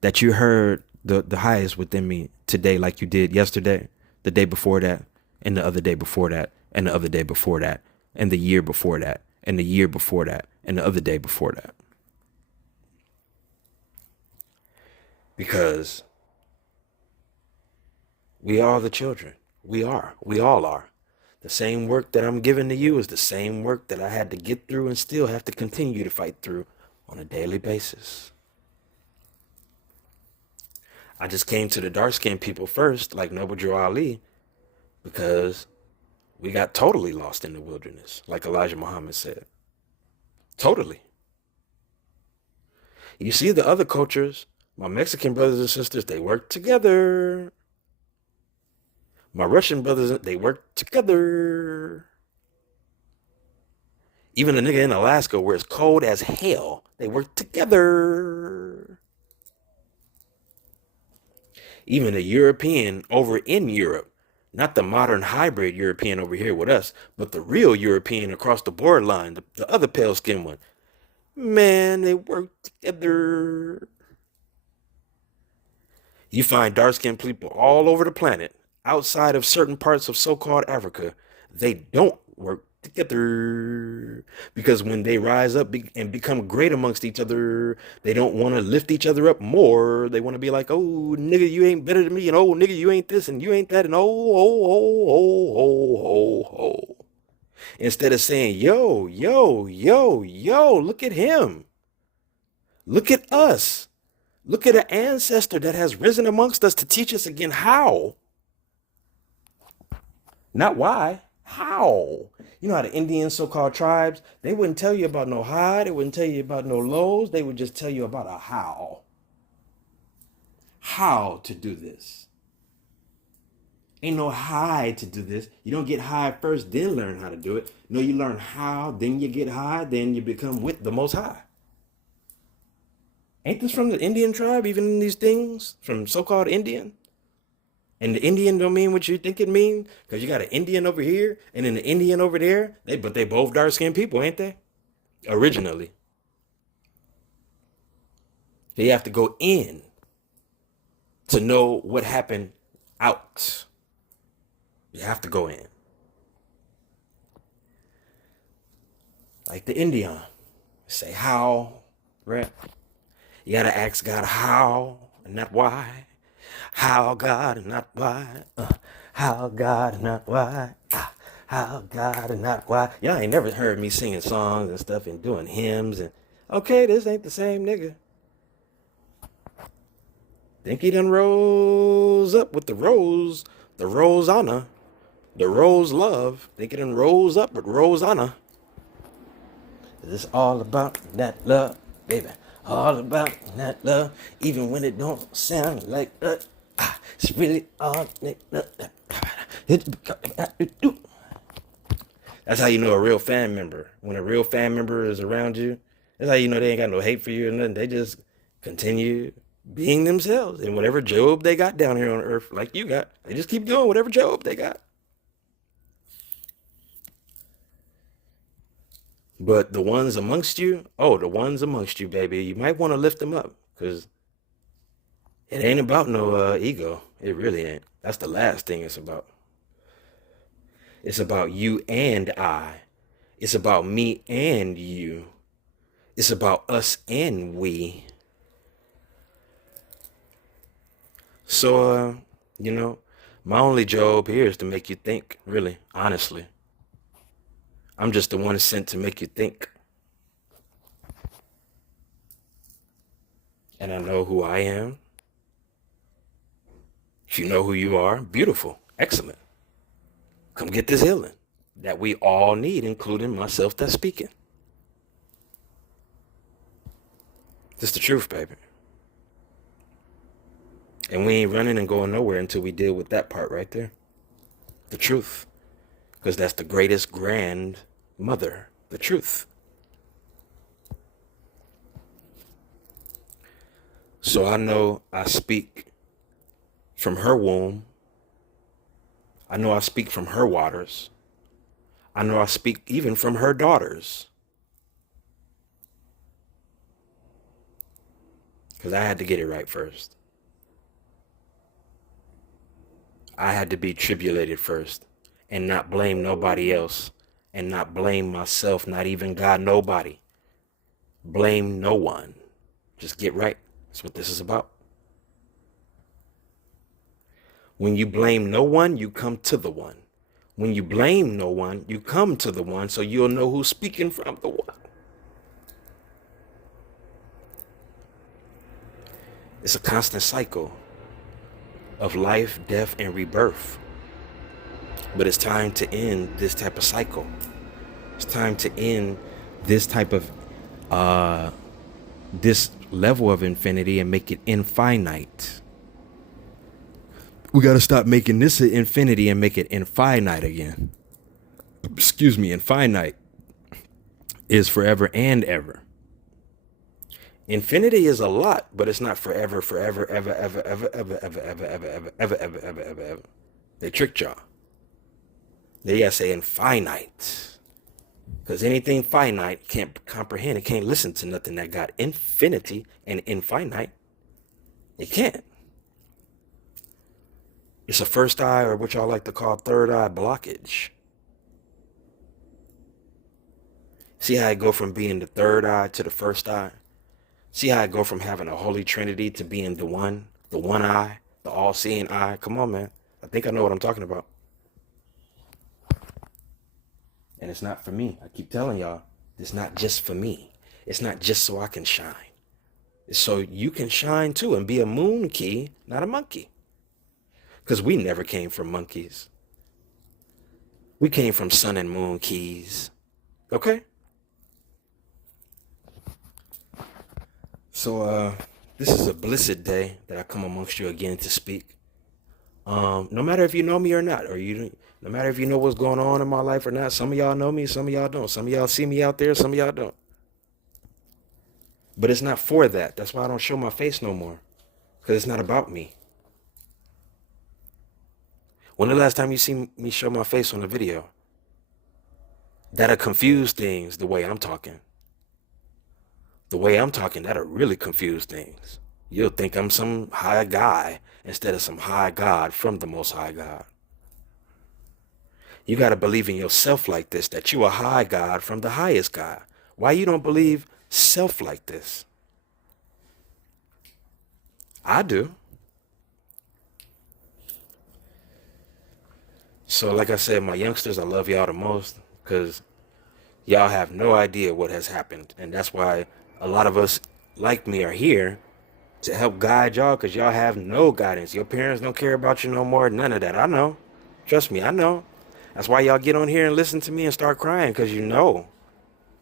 that you heard the highest within me today like you did yesterday, the day before that, and the other day before that, and the other day before that, and the year before that, and the year before that, and the other day before that. Because we are the children. We all are. The same work that I'm giving to you is the same work that I had to get through and still have to continue to fight through on a daily basis. I just came to the dark-skinned people first, like Noble Drew Ali, because we got totally lost in the wilderness, like Elijah Muhammad said. Totally. You see the other cultures, my Mexican brothers and sisters, they work together. My Russian brothers, they work together. Even a nigga in Alaska where it's cold as hell, they work together. Even the European over in Europe, not the modern hybrid European over here with us, but the real European across the borderline, the other pale skinned one. Man, they work together. You find dark skinned people all over the planet, outside of certain parts of so called Africa. They don't work together because when they rise up and become great amongst each other, they don't want to lift each other up more. They want to be like, oh, nigga, you ain't better than me, and oh, nigga, you ain't this, and you ain't that, and oh, oh, oh, oh, oh, oh, oh. Instead of saying, yo, yo, yo, yo, look at him. Look at us. Look at an ancestor that has risen amongst us to teach us again how. Not why. How? You know how the Indian so-called tribes, they wouldn't tell you about no high, they wouldn't tell you about no lows, they would just tell you about a how. How to do this. Ain't no high to do this. You don't get high first, then learn how to do it. No, you learn how, then you get high, then you become with the most high. Ain't this from the Indian tribe, even these things from so-called Indian? And the Indian don't mean what you think it mean, because you got an Indian over here and then an Indian over there. But they both dark-skinned people, ain't they? Originally. So you have to go in to know what happened out. You have to go in. Like the Indian. Say how, right? You gotta ask God how and not why. How God and not why. How God and not why. How God and not why. Y'all ain't never heard me singing songs and stuff and doing hymns and okay, this ain't the same nigga. Think he done rose up with the rose honor, the rose love. Think he done rose up with rose honor. It's all about that love, baby. All about that love, even when it don't sound like it's really all. That's how you know a real fan member. When a real fan member is around you, that's how you know they ain't got no hate for you or nothing. They just continue being themselves. And whatever job they got down here on earth, like you got, they just keep doing whatever job they got. But the ones amongst you, baby, you might want to lift them up because it ain't about no ego. It really ain't. That's the last thing it's about. It's about you and I. It's about me and you. It's about us and we. So, my only job here is to make you think, really, honestly. I'm just the one sent to make you think. And I know who I am. If you know who you are, beautiful, excellent. Come get this healing that we all need, including myself that's speaking. This the truth, baby. And we ain't running and going nowhere until we deal with that part right there. The truth. Because that's the greatest grandmother, the truth. So I know I speak from her womb. I know I speak from her waters. I know I speak even from her daughters. Because I had to get it right first. I had to be tribulated first and not blame nobody else and not blame myself, not even God, nobody. Blame no one. Just get right. That's what this is about. When you blame no one, you come to the one. When you blame no one, you come to the one so you'll know who's speaking from the one. It's a constant cycle of life, death, and rebirth. But it's time to end this type of cycle. It's time to end this type of, this level of infinity and make it infinite. We got to stop making this an infinity and make it infinite again. Infinite is forever and ever. Infinity is a lot, but it's not forever, forever, ever, ever, ever, ever, ever, ever, ever, ever, ever, ever, ever, ever, ever. They tricked y'all. They gotta say infinite. Because anything finite can't comprehend. It can't listen to nothing that got infinity and infinite. It can't. It's a first eye, or what y'all like to call third eye blockage. See how I go from being the third eye to the first eye? See how I go from having a holy trinity to being the one eye, the all-seeing eye? Come on, man. I think I know what I'm talking about. And it's not for me. I keep telling y'all, it's not just for me. It's not just so I can shine. It's so you can shine too and be a moon key, not a monkey. Because we never came from monkeys. We came from sun and moon keys. Okay? So this is a blessed day that I come amongst you again to speak. No matter if you know me or not, no matter if you know what's going on in my life or not. Some of y'all know me, some of y'all don't. Some of y'all see me out there, some of y'all don't. But it's not for that. That's why I don't show my face no more. Because it's not about me. When the last time you see me show my face on a video? That'll confuse things the way I'm talking. The way I'm talking, that'll really confuse things. You'll think I'm some high guy instead of some high God from the Most High God. You got to believe in yourself like this, that you a high God from the highest God. Why you don't believe self like this? I do. So like I said, my youngsters, I love y'all the most because y'all have no idea what has happened. And that's why a lot of us like me are here to help guide y'all, because y'all have no guidance. Your parents don't care about you no more. None of that. I know. Trust me, I know. That's why y'all get on here and listen to me and start crying, because you know.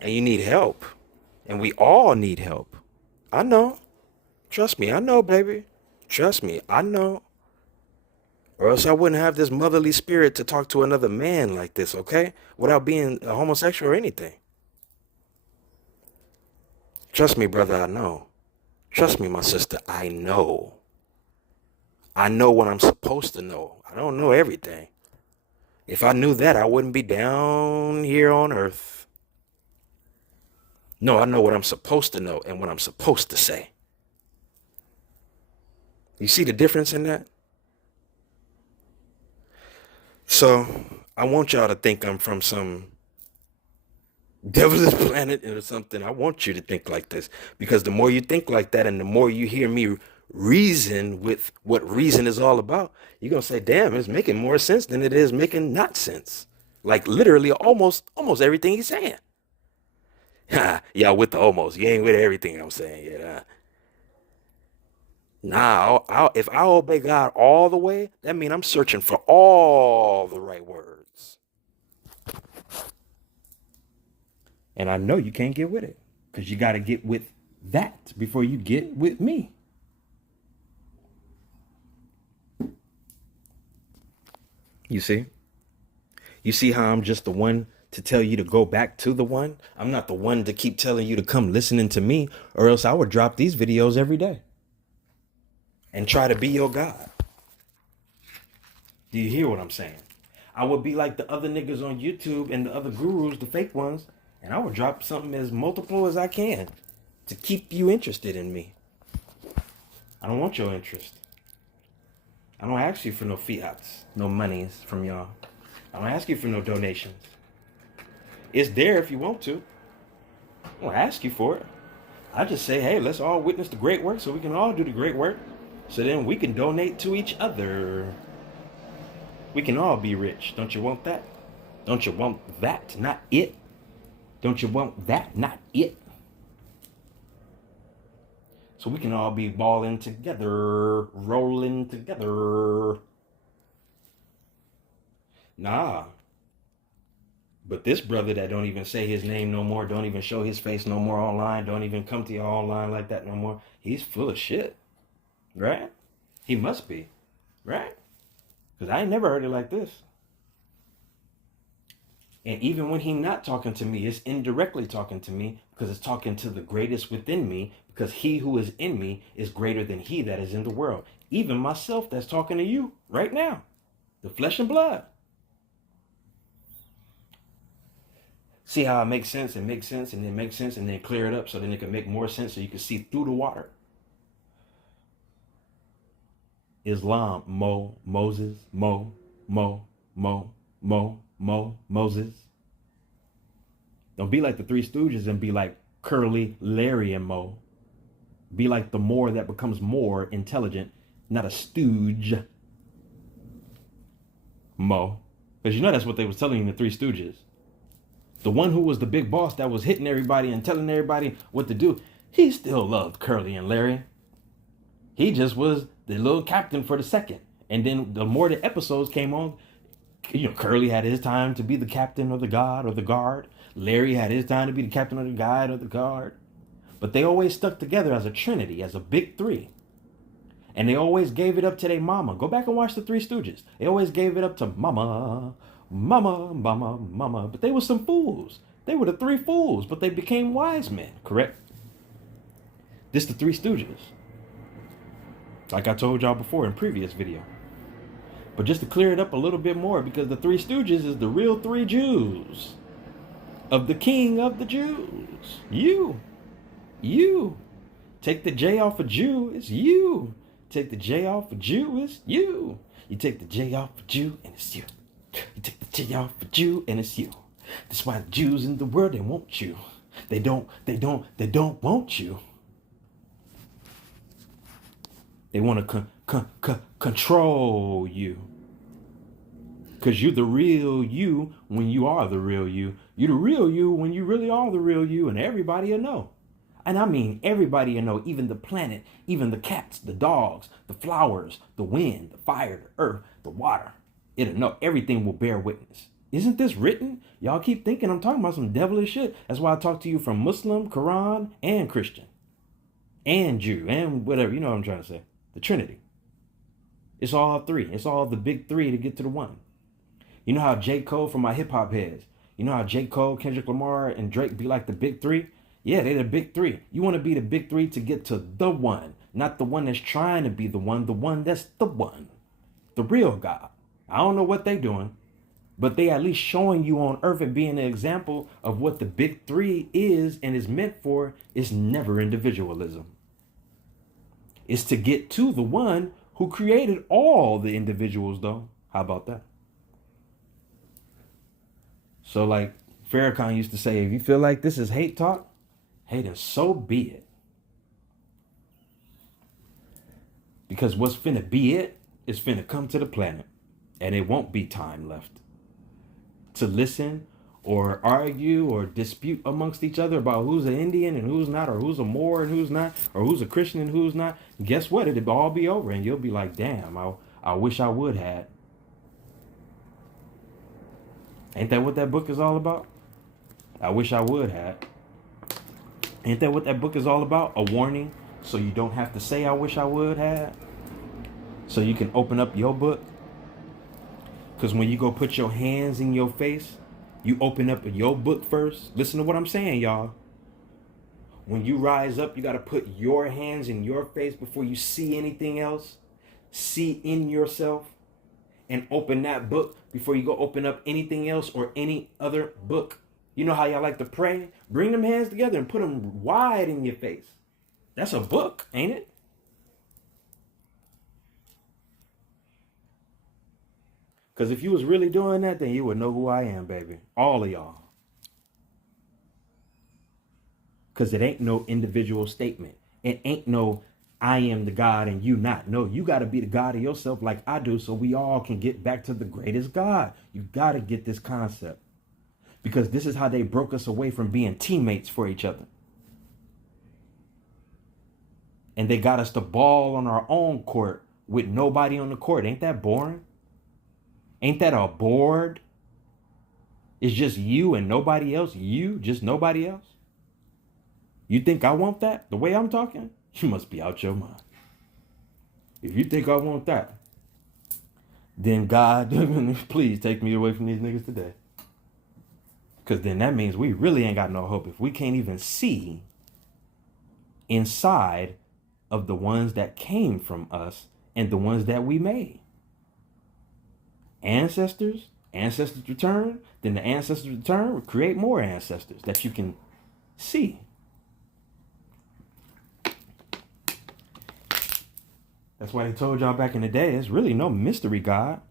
And you need help. And we all need help. I know. Trust me, I know, baby. Trust me, I know. Or else I wouldn't have this motherly spirit to talk to another man like this, okay? Without being a homosexual or anything. Trust me, brother, I know. Trust me, my sister, I know. I know what I'm supposed to know. I don't know everything. If I knew that, I wouldn't be down here on earth. No, I know what I'm supposed to know and what I'm supposed to say. You see the difference in that? So I want y'all to think I'm from some devilish planet or something. I want you to think like this, because the more you think like that and the more you hear me reason with what reason is all about, you're going to say, damn, it's making more sense than it is making not sense. Like literally almost everything he's saying. Yeah, with the almost. You ain't with everything I'm saying yet. Nah, if I obey God all the way, that means I'm searching for all the right words. And I know you can't get with it, because you got to get with that before you get with me. You see? You see how I'm just the one to tell you to go back to the one? I'm not the one to keep telling you to come listening to me, or else I would drop these videos every day and try to be your God. Do you hear what I'm saying? I would be like the other niggas on YouTube and the other gurus, the fake ones, and I would drop something as multiple as I can to keep you interested in me. I don't want your interest. I don't ask you for no fiats, no monies from y'all. I don't ask you for no donations. It's there if you want to. I don't ask you for it. I just say, hey, let's all witness the great work so we can all do the great work. So then we can donate to each other. We can all be rich. Don't you want that? Don't you want that, not it? Don't you want that, not it? So we can all be balling together, rolling together. Nah. But this brother that don't even say his name no more, don't even show his face no more online, don't even come to y'all online like that no more, he's full of shit. Right? He must be. Right? Because I ain't never heard it like this. And even when he's not talking to me, it's indirectly talking to me because it's talking to the greatest within me, because he who is in me is greater than he that is in the world. Even myself that's talking to you right now, the flesh and blood. See how it makes sense and makes sense and then makes sense and then clear it up so then it can make more sense so you can see through the water. Islam, Moses, Moses. Don't be like the Three Stooges and be like Curly, Larry, and Moe. Be like the more that becomes more intelligent, not a stooge. Moe. Because you know that's what they was telling you in the Three Stooges. The one who was the big boss that was hitting everybody and telling everybody what to do, he still loved Curly and Larry. He just was the little captain for the second. And then the more the episodes came on, you know, Curly had his time to be the captain or the god or the guard. Larry had his time to be the captain or the guide or the guard. But they always stuck together as a trinity, as a big three. And they always gave it up to their mama. Go back and watch the Three Stooges. They always gave it up to mama, mama, mama, mama. But they were some fools. They were the three fools, but they became wise men, correct? This the Three Stooges. Like I told y'all before in previous video. But just to clear it up a little bit more, because the Three Stooges is the real three Jews of the King of the Jews. You. Take the J off of Jew, it's you. Take the J off of Jew, it's you. You take the J off of Jew, and it's you. You take the J off of Jew, and it's you. That's why the Jews in the world, they want you. They don't want you. They want to control you. Because you're the real you when you are the real you. You're the real you when you really are the real you, and everybody will know. And I mean everybody will know, even the planet, even the cats, the dogs, the flowers, the wind, the fire, the earth, the water. It'll know. Everything will bear witness. Isn't this written? Y'all keep thinking I'm talking about some devilish shit. That's why I talk to you from Muslim, Quran, and Christian. And Jew, and whatever. You know what I'm trying to say. The Trinity. It's all three. It's all the big three to get to the one. You know how J. Cole, for my hip-hop heads, you know how J. Cole, Kendrick Lamar, and Drake be like the big three? Yeah, they're the big three. You want to be the big three to get to the one, not the one that's trying to be the one that's the one. The real God. I don't know what they doing, but they at least showing you on earth and being an example of what the big three is and is meant for. Is never individualism. It's to get to the one who created all the individuals, though. How about that? So like Farrakhan used to say, if you feel like this is hate talk, hey, then so be it. Because what's finna be it is finna come to the planet. And it won't be time left to listen or argue or dispute amongst each other about who's an Indian and who's not, or who's a Moor and who's not, or who's a Christian and who's not. Guess what? It'll all be over and you'll be like, damn, I wish I would have. Ain't that what that book is all about? I wish I would have. Ain't that what that book is all about? A warning so you don't have to say I wish I would have. So you can open up your book. Because when you go put your hands in your face, you open up your book first. Listen to what I'm saying, y'all. When you rise up, you got to put your hands in your face before you see anything else. See in yourself and open that book before you go open up anything else or any other book. You know how y'all like to pray? Bring them hands together and put them wide in your face. That's a book, ain't it? Because if you was really doing that, then you would know who I am, baby. All of y'all. Because it ain't no individual statement. It ain't no I am the God and you not. No, you got to be the God of yourself like I do so we all can get back to the greatest God. You got to get this concept. Because this is how they broke us away from being teammates for each other. And they got us to ball on our own court with nobody on the court. Ain't that boring? Ain't that a board? It's just you and nobody else. You, just nobody else. You think I want that? The way I'm talking? You must be out your mind. If you think I want that, then God, please take me away from these niggas today. Because then that means we really ain't got no hope if we can't even see inside of the ones that came from us and the ones that we made. Ancestors return, then the ancestors return will create more ancestors that you can see. That's why they told y'all back in the day, it's really no mystery God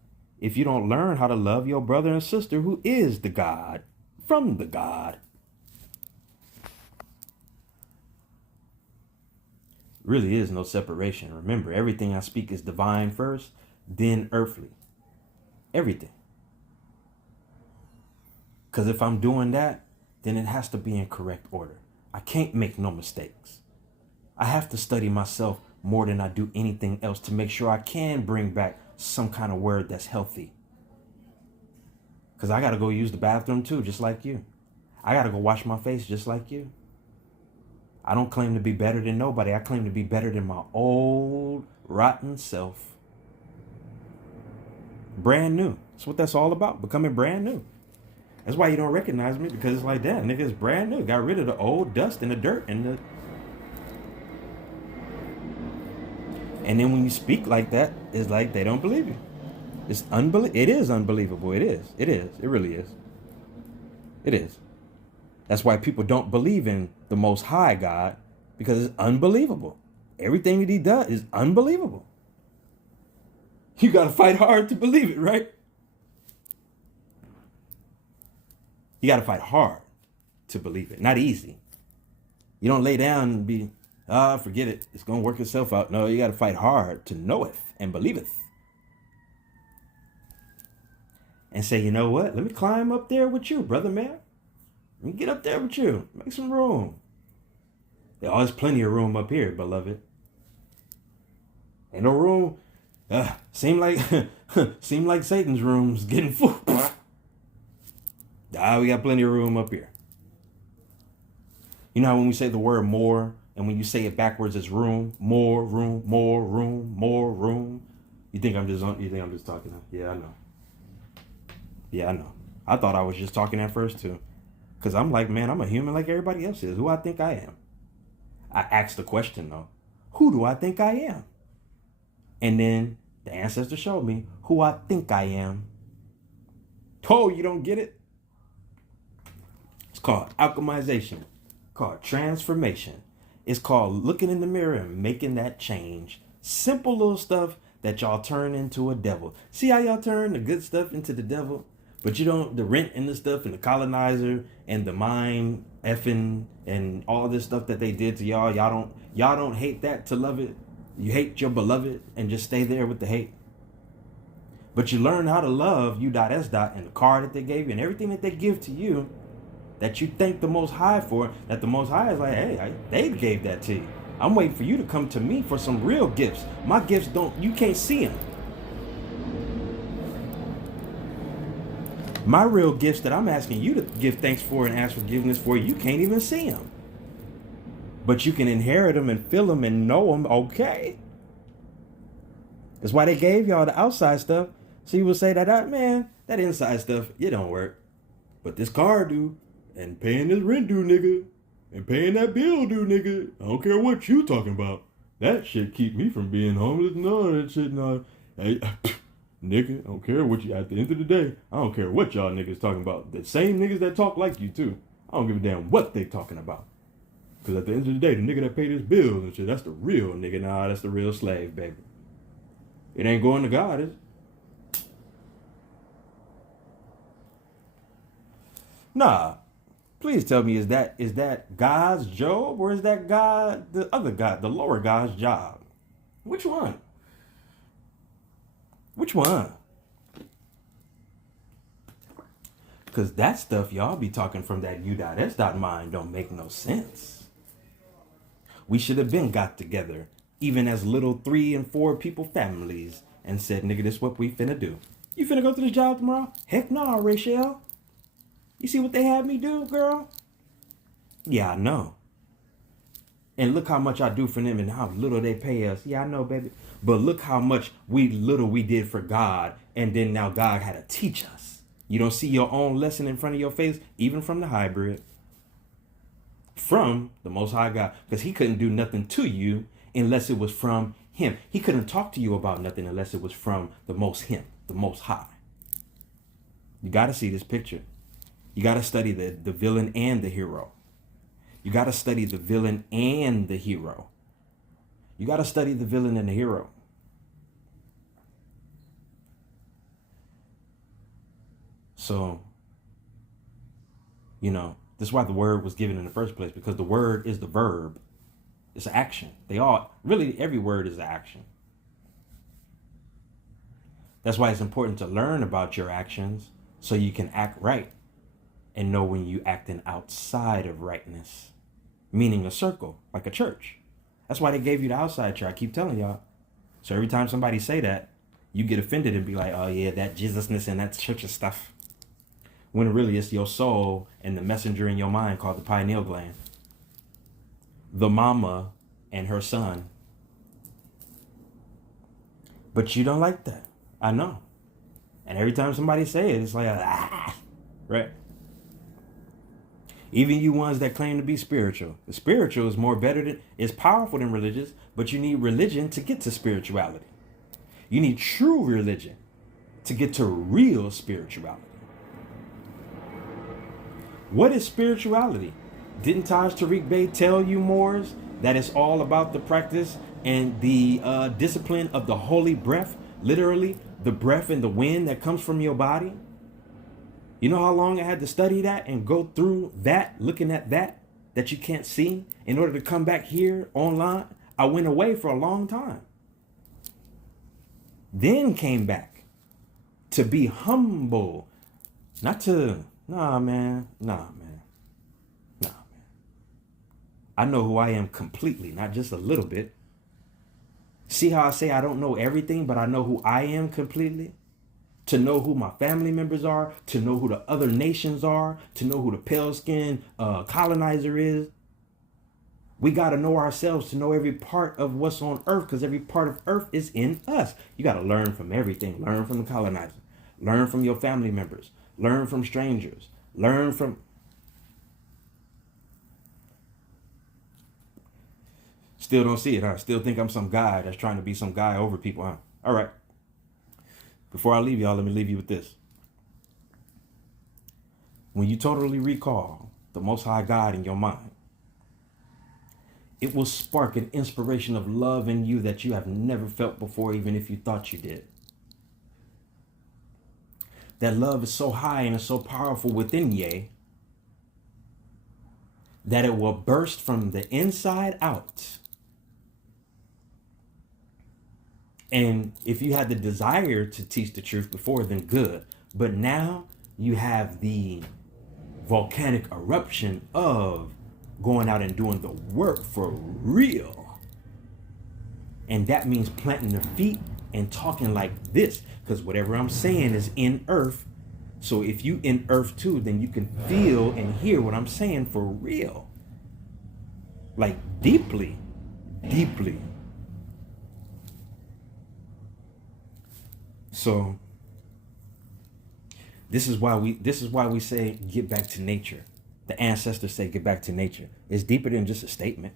if you don't learn how to love your brother and sister who is the God from the God. Really is no separation. Remember, everything I speak is divine first, then earthly. Everything. Because if I'm doing that, then it has to be in correct order. I can't make no mistakes. I have to study myself more than I do anything else to make sure I can bring back some kind of word that's healthy. Because I got to go use the bathroom too, just like you. I got to go wash my face just like you. I don't claim to be better than nobody. I claim to be better than my old rotten self. Brand new. That's what that's all about. Becoming brand new. That's why you don't recognize me, because it's like that. Nigga, it's brand new. Got rid of the old dust and the dirt and the... And then when you speak like that, it's like they don't believe you. It's It is unbelievable. It is. It is. It really is. It is. That's why people don't believe in the Most High God, because it's unbelievable. Everything that he does is unbelievable. You got to fight hard to believe it, right? You got to fight hard to believe it. Not easy. You don't lay down and be, forget it. It's going to work itself out. No, you got to fight hard to knoweth and believeth. And say, you know what? Let me climb up there with you, brother man. Let me get up there with you. Make some room. There's plenty of room up here, beloved. Ain't no room. Seem like Satan's room's getting full. We got plenty of room up here. You know how when we say the word more, and when you say it backwards, it's room, more room, more room, more room. You think I'm just talking? Yeah, I know. Yeah, I know. I thought I was just talking at first too. Because I'm like, man, I'm a human like everybody else is. Who I think I am. I asked the question though. Who do I think I am? And then the ancestor showed me who I think I am. Oh, you don't get it? It's called alchemization. Called transformation. It's called looking in the mirror and making that change. Simple little stuff that y'all turn into a devil. See how y'all turn the good stuff into the devil? But you don't, the rent and the stuff and the colonizer and the mind effing and all this stuff that they did to y'all don't hate that to love it. You hate your beloved and just stay there with the hate. But you learn how to love U.S. and the car that they gave you and everything that they give to you that you thank the Most High for, that the Most High is like, hey, they gave that to you. I'm waiting for you to come to me for some real gifts. My gifts you can't see them. My real gifts that I'm asking you to give thanks for and ask forgiveness for, you can't even see them. But you can inherit them and feel them and know them, okay? That's why they gave y'all the outside stuff. So you will say that inside stuff, it don't work. But this car do, and paying this rent do, nigga. And paying that bill do, nigga. I don't care what you talking about. That shit keep me from being homeless and all that shit. No, hey, nigga, I don't care what you, at the end of the day, I don't care what y'all niggas talking about. The same niggas that talk like you too. I don't give a damn what they talking about. Because at the end of the day, the nigga that paid his bills and shit, that's the real nigga. Nah, that's the real slave, baby. It ain't going to God, is it? Nah. Please tell me, is that God's Job, or is that God, the other God, the lower God's job? Which one? Which one? Because that stuff y'all be talking from that U.S. mind don't make no sense. We should have been got together, even as little 3 and 4 people families, and said, nigga, this is what we finna do. You finna go to the job tomorrow? Heck no, Rachel. You see what they had me do, girl? Yeah, I know. And look how much I do for them and how little they pay us. Yeah, I know, baby. But look how much little we did for God. And then now God had to teach us. You don't see your own lesson in front of your face, even from the hybrid, from the Most High God, because he couldn't do nothing to you unless it was from him. He couldn't talk to you about nothing unless it was from the Most High. You got to see this picture. You got to study the villain and the hero. You got to study the villain and the hero. You got to study the villain and the hero. So, this is why the word was given in the first place, because the word is the verb. It's action. Really, every word is action. That's why it's important to learn about your actions so you can act right and know when you acting outside of rightness, meaning a circle, like a church. That's why they gave you the outside church. I keep telling y'all. So every time somebody say that, you get offended and be like, oh yeah, that Jesusness and that church stuff. When really it's your soul and the messenger in your mind called the pineal gland. The mama and her son. But you don't like that. I know. And every time somebody say it, it's like, right? Even you ones that claim to be spiritual. The spiritual is powerful than religious, but you need religion to get to spirituality. You need true religion to get to real spirituality. What is spirituality? Didn't Taj Tariq Bey tell you, Moors, that it's all about the practice and the discipline of the holy breath? Literally, the breath and the wind that comes from your body. You know how long I had to study that and go through that, looking at that you can't see, in order to come back here online? I went away for a long time. Then came back to be humble. Nah, man. I know who I am completely, not just a little bit. See how I say I don't know everything, but I know who I am completely? To know who my family members are, to know who the other nations are, to know who the pale skin colonizer is. We got to know ourselves to know every part of what's on earth, because every part of earth is in us. You got to learn from everything. Learn from the colonizer. Learn from your family members. Learn from strangers. Learn from... Still don't see it, huh? Still think I'm some guy that's trying to be some guy over people, huh? All right. Before I leave y'all, let me leave you with this. When you totally recall the Most High God in your mind, it will spark an inspiration of love in you that you have never felt before, even if you thought you did. That love is so high and is so powerful within ye that it will burst from the inside out. And if you had the desire to teach the truth before, then good. But now you have the volcanic eruption of going out and doing the work for real. And that means planting the feet and talking like this, because whatever I'm saying is in earth. So if you in earth too, then you can feel and hear what I'm saying for real. Like deeply, deeply. So this is why we say get back to nature. The ancestors say get back to nature. It's deeper than just a statement.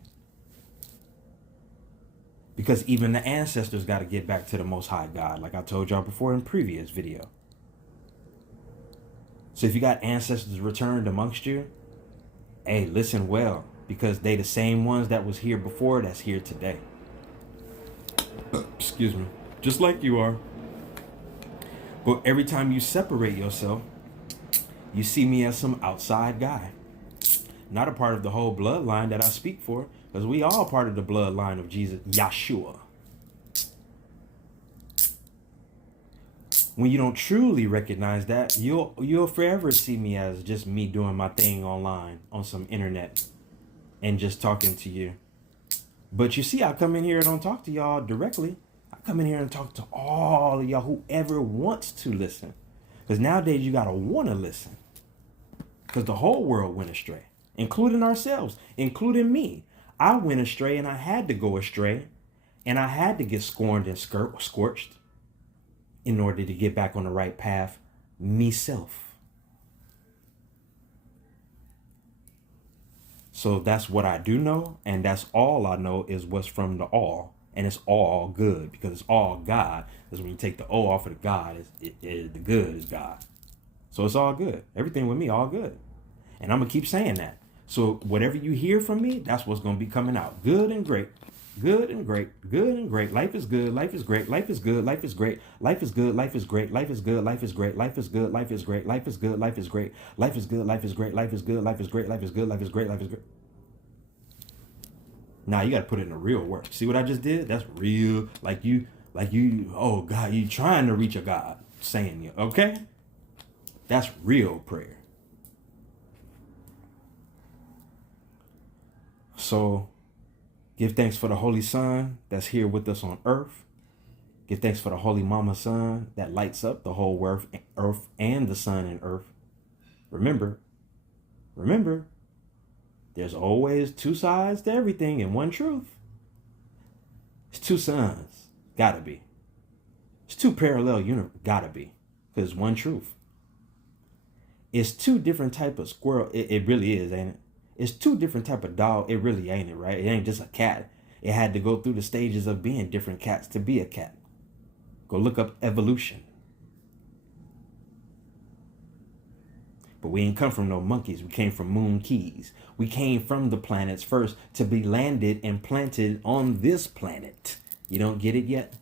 Because even the ancestors got to get back to the Most High God, like I told y'all before in previous video. So if you got ancestors returned amongst you, hey, listen well, because they the same ones that was here before that's here today. Excuse me. Just like you are. But every time you separate yourself, you see me as some outside guy. Not a part of the whole bloodline that I speak for, because we all part of the bloodline of Jesus, Yahshua. When you don't truly recognize that, you'll forever see me as just me doing my thing online on some internet and just talking to you. But you see, I come in here and don't talk to y'all directly. I come in here and talk to all of y'all, whoever wants to listen. Because nowadays you gotta want to listen. Because the whole world went astray, including ourselves, including me. I went astray and I had to go astray. And I had to get scorned and scorched in order to get back on the right path Myself. So that's what I do know, and that's all I know is what's from the all, and it's all good because it's all God. Because when you take the O off of the God, the good is God. So it's all good. Everything with me, all good. And I'm going to keep saying that. So whatever you hear from me, that's what's going to be coming out. Good and great. Good and great. Good and great. Life is good. Life is great. Life is good. Life is great. Life is good. Life is great. Life is good. Life is great. Life is good. Life is great. Life is good. Life is great. Life is good. Life is great. Life is good. Life is great. Life is good. Life is great. Life is great. Now you got to put it in the real work. See what I just did? That's real. Like you, oh God, you trying to reach a God saying you, okay? That's real prayer. So give thanks for the Holy Son that's here with us on earth. Give thanks for the Holy Mama Sun that lights up the whole earth and the sun and earth. Remember, there's always two sides to everything and one truth. It's two suns. Gotta be. It's two parallel universes. Gotta be. Because one truth. It's two different type of squirrel. It really is, ain't it? It's two different type of dog. It really ain't it, right? It ain't just a cat. It had to go through the stages of being different cats to be a cat. Go look up evolution. But we ain't come from no monkeys. We came from moon keys. We came from the planets first to be landed and planted on this planet. You don't get it yet?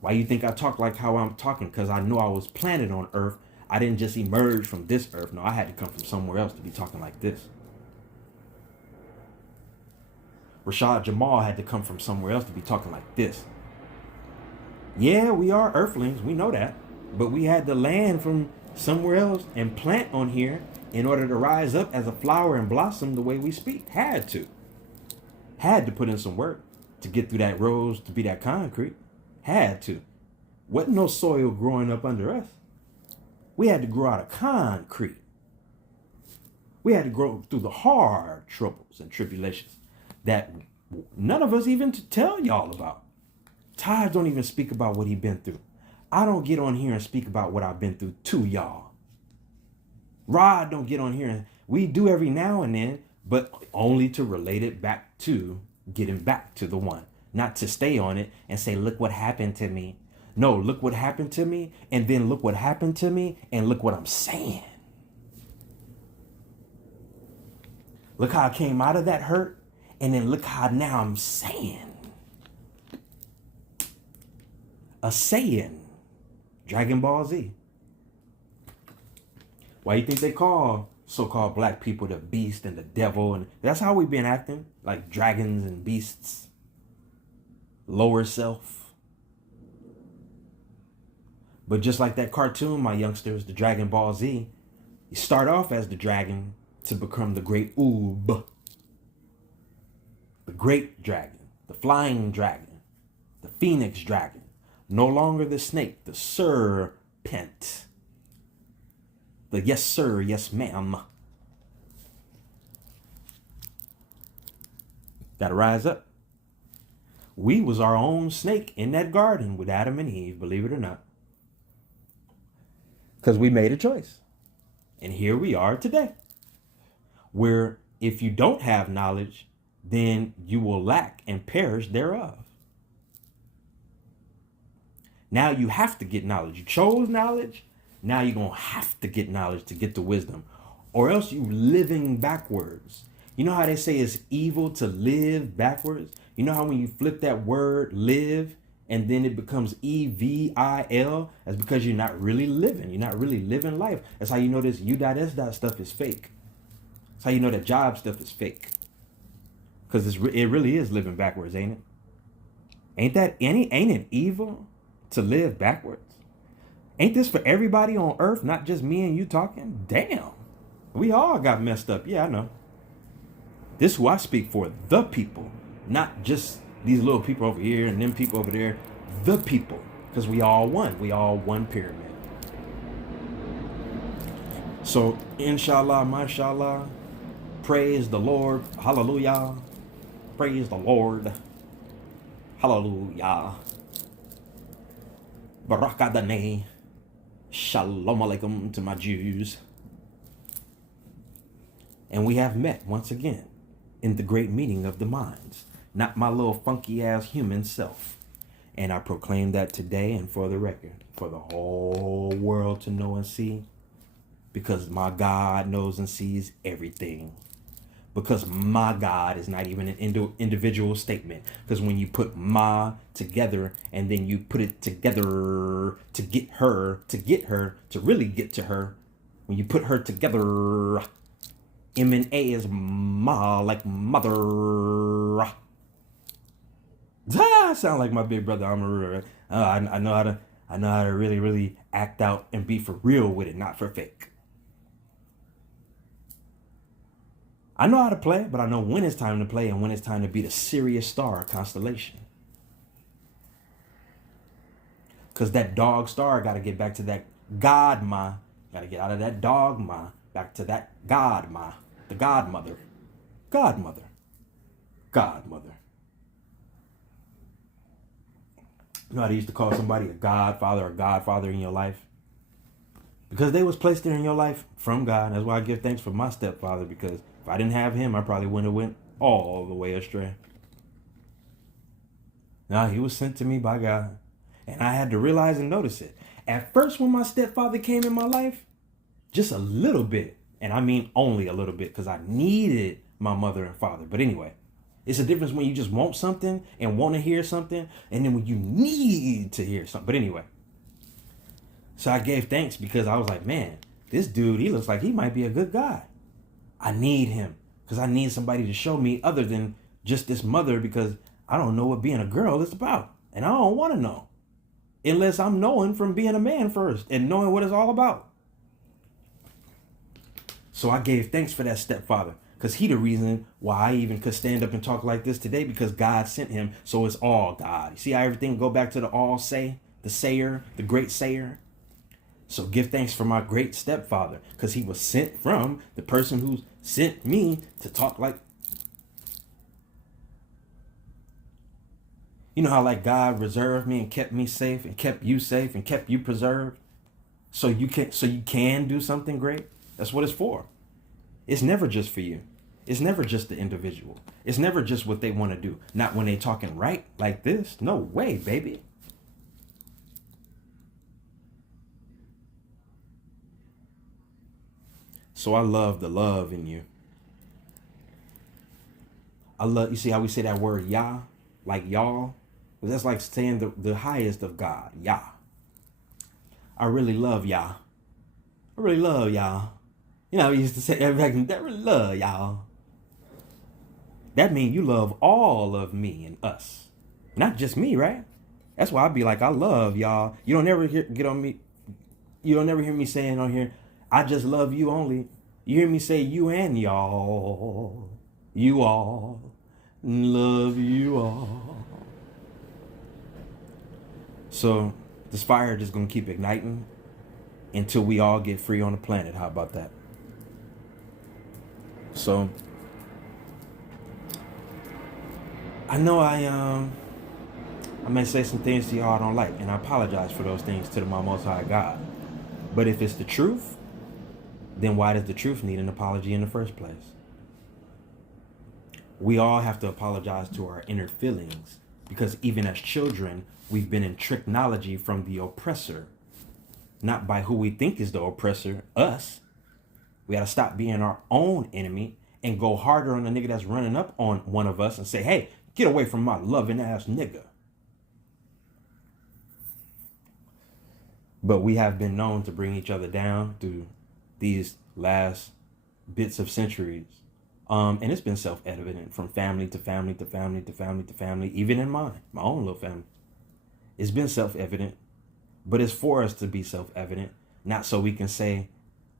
Why you think I talk like how I'm talking? Because I know I was planted on Earth. I didn't just emerge from this Earth. No, I had to come from somewhere else to be talking like this. Rashad Jamal had to come from somewhere else to be talking like this. Yeah, we are Earthlings. We know that. But we had to land from somewhere else and plant on here in order to rise up as a flower and blossom the way we speak. Had to put in some work to get through that rose to be that concrete. Had to. Wasn't no soil growing up under us. We had to grow out of concrete. We had to grow through the hard troubles and tribulations that none of us even to tell y'all about. Ty don't even speak about what he been through. I don't get on here and speak about what I've been through to y'all. Rod don't get on here, and we do every now and then, but only to relate it back to getting back to the one. Not to stay on it and say, look what happened to me. No, look what happened to me, and then look what happened to me, and look what I'm saying. Look how I came out of that hurt, and then look how now I'm saying. A saying. Dragon Ball Z. Why you think they call so-called black people the beast and the devil? And that's how we've been acting, like dragons and beasts. Lower self. But just like that cartoon, my youngsters, the Dragon Ball Z, you start off as the dragon to become the great Oob. The great dragon, the flying dragon, the phoenix dragon. No longer the snake, the serpent. The yes sir, yes ma'am. Gotta rise up. We was our own snake in that garden with Adam and Eve, believe it or not. Because we made a choice. And here we are today. Where if you don't have knowledge, then you will lack and perish thereof. Now you have to get knowledge. You chose knowledge. Now you're going to have to get knowledge to get the wisdom. Or else you living backwards. You know how they say it's evil to live backwards? You know how when you flip that word live and then it becomes EVIL? That's because you're not really living. You're not really living life. That's how you know this U.S. stuff is fake. That's how you know that job stuff is fake. Because it really is living backwards, ain't it? Ain't it evil to live backwards? Ain't this for everybody on earth, not just me and you talking? Damn. We all got messed up. Yeah, I know. This is who I speak for. The people. Not just these little people over here and them people over there. The people. Because we all one. We all one pyramid. So, inshallah, mashallah. Praise the Lord. Hallelujah. Praise the Lord. Hallelujah. Barakadane. Shalom alaikum to my Jews. And we have met once again in the great meeting of the minds, not my little funky ass human self. And I proclaim that today and for the record, for the whole world to know and see, because my God knows and sees everything. Because my God is not even an individual statement. Because when you put ma together and then you put it together to get her, to really get to her, when you put her together, M and A is ma, like mother. I sound like my big brother Amarura. I know how to really act out and be for real with it, not for fake. I know how to play, but I know when it's time to play and when it's time to be the Sirius star constellation. Because that dog star got to get back to that God ma. Got to get out of that dog ma, back to that God ma, the godmother. Godmother. Godmother. You know how they used to call somebody a godfather or godfather in your life? Because they was placed there in your life from God. That's why I give thanks for my stepfather, because if I didn't have him, I probably wouldn't have went all the way astray. Now, he was sent to me by God. And I had to realize and notice it. At first, when my stepfather came in my life, just a little bit. And I mean only a little bit, because I needed my mother and father. But anyway, it's a difference when you just want something and want to hear something, and then when you need to hear something. But anyway, so I gave thanks because I was like, man, this dude, he looks like he might be a good guy. I need him because I need somebody to show me other than just this mother, because I don't know what being a girl is about. And I don't want to know unless I'm knowing from being a man first and knowing what it's all about. So I gave thanks for that stepfather, because he the reason why I even could stand up and talk like this today, because God sent him. So it's all God. You see how everything go back to the all say, the sayer, the great sayer. So give thanks for my great stepfather, because he was sent from the person who sent me to talk like. You know how like God reserved me and kept me safe and kept you preserved, so you can do something great. That's what it's for. It's never just for you. It's never just the individual. It's never just what they want to do. Not when they talking right like this. No way, baby. So I love the love in you. You see how we say that word Yah, like y'all? That's like saying the highest of God, Yah. I really love Yah. I really love y'all. You know, we used to say that back in the day, I really love y'all. That means you love all of me and us. Not just me, right? That's why I be like, I love y'all. You don't ever get on me. You don't ever hear me saying on here, I just love you only. You hear me say you and y'all. You all. Love you all. So this fire just gonna keep igniting until we all get free on the planet. How about that? So I know I may say some things to y'all I don't like, and I apologize for those things to my Most High God. But if it's the truth, then why does the truth need an apology in the first place? We all have to apologize to our inner feelings, because even as children, we've been in tricknology from the oppressor, not by who we think is the oppressor, us. We got to stop being our own enemy and go harder on the nigga that's running up on one of us and say, hey, get away from my loving ass nigga. But we have been known to bring each other down through these last bits of centuries. And it's been self-evident from family to family to family to family to family, even in my own little family. It's been self-evident, but it's for us to be self-evident, not so we can say,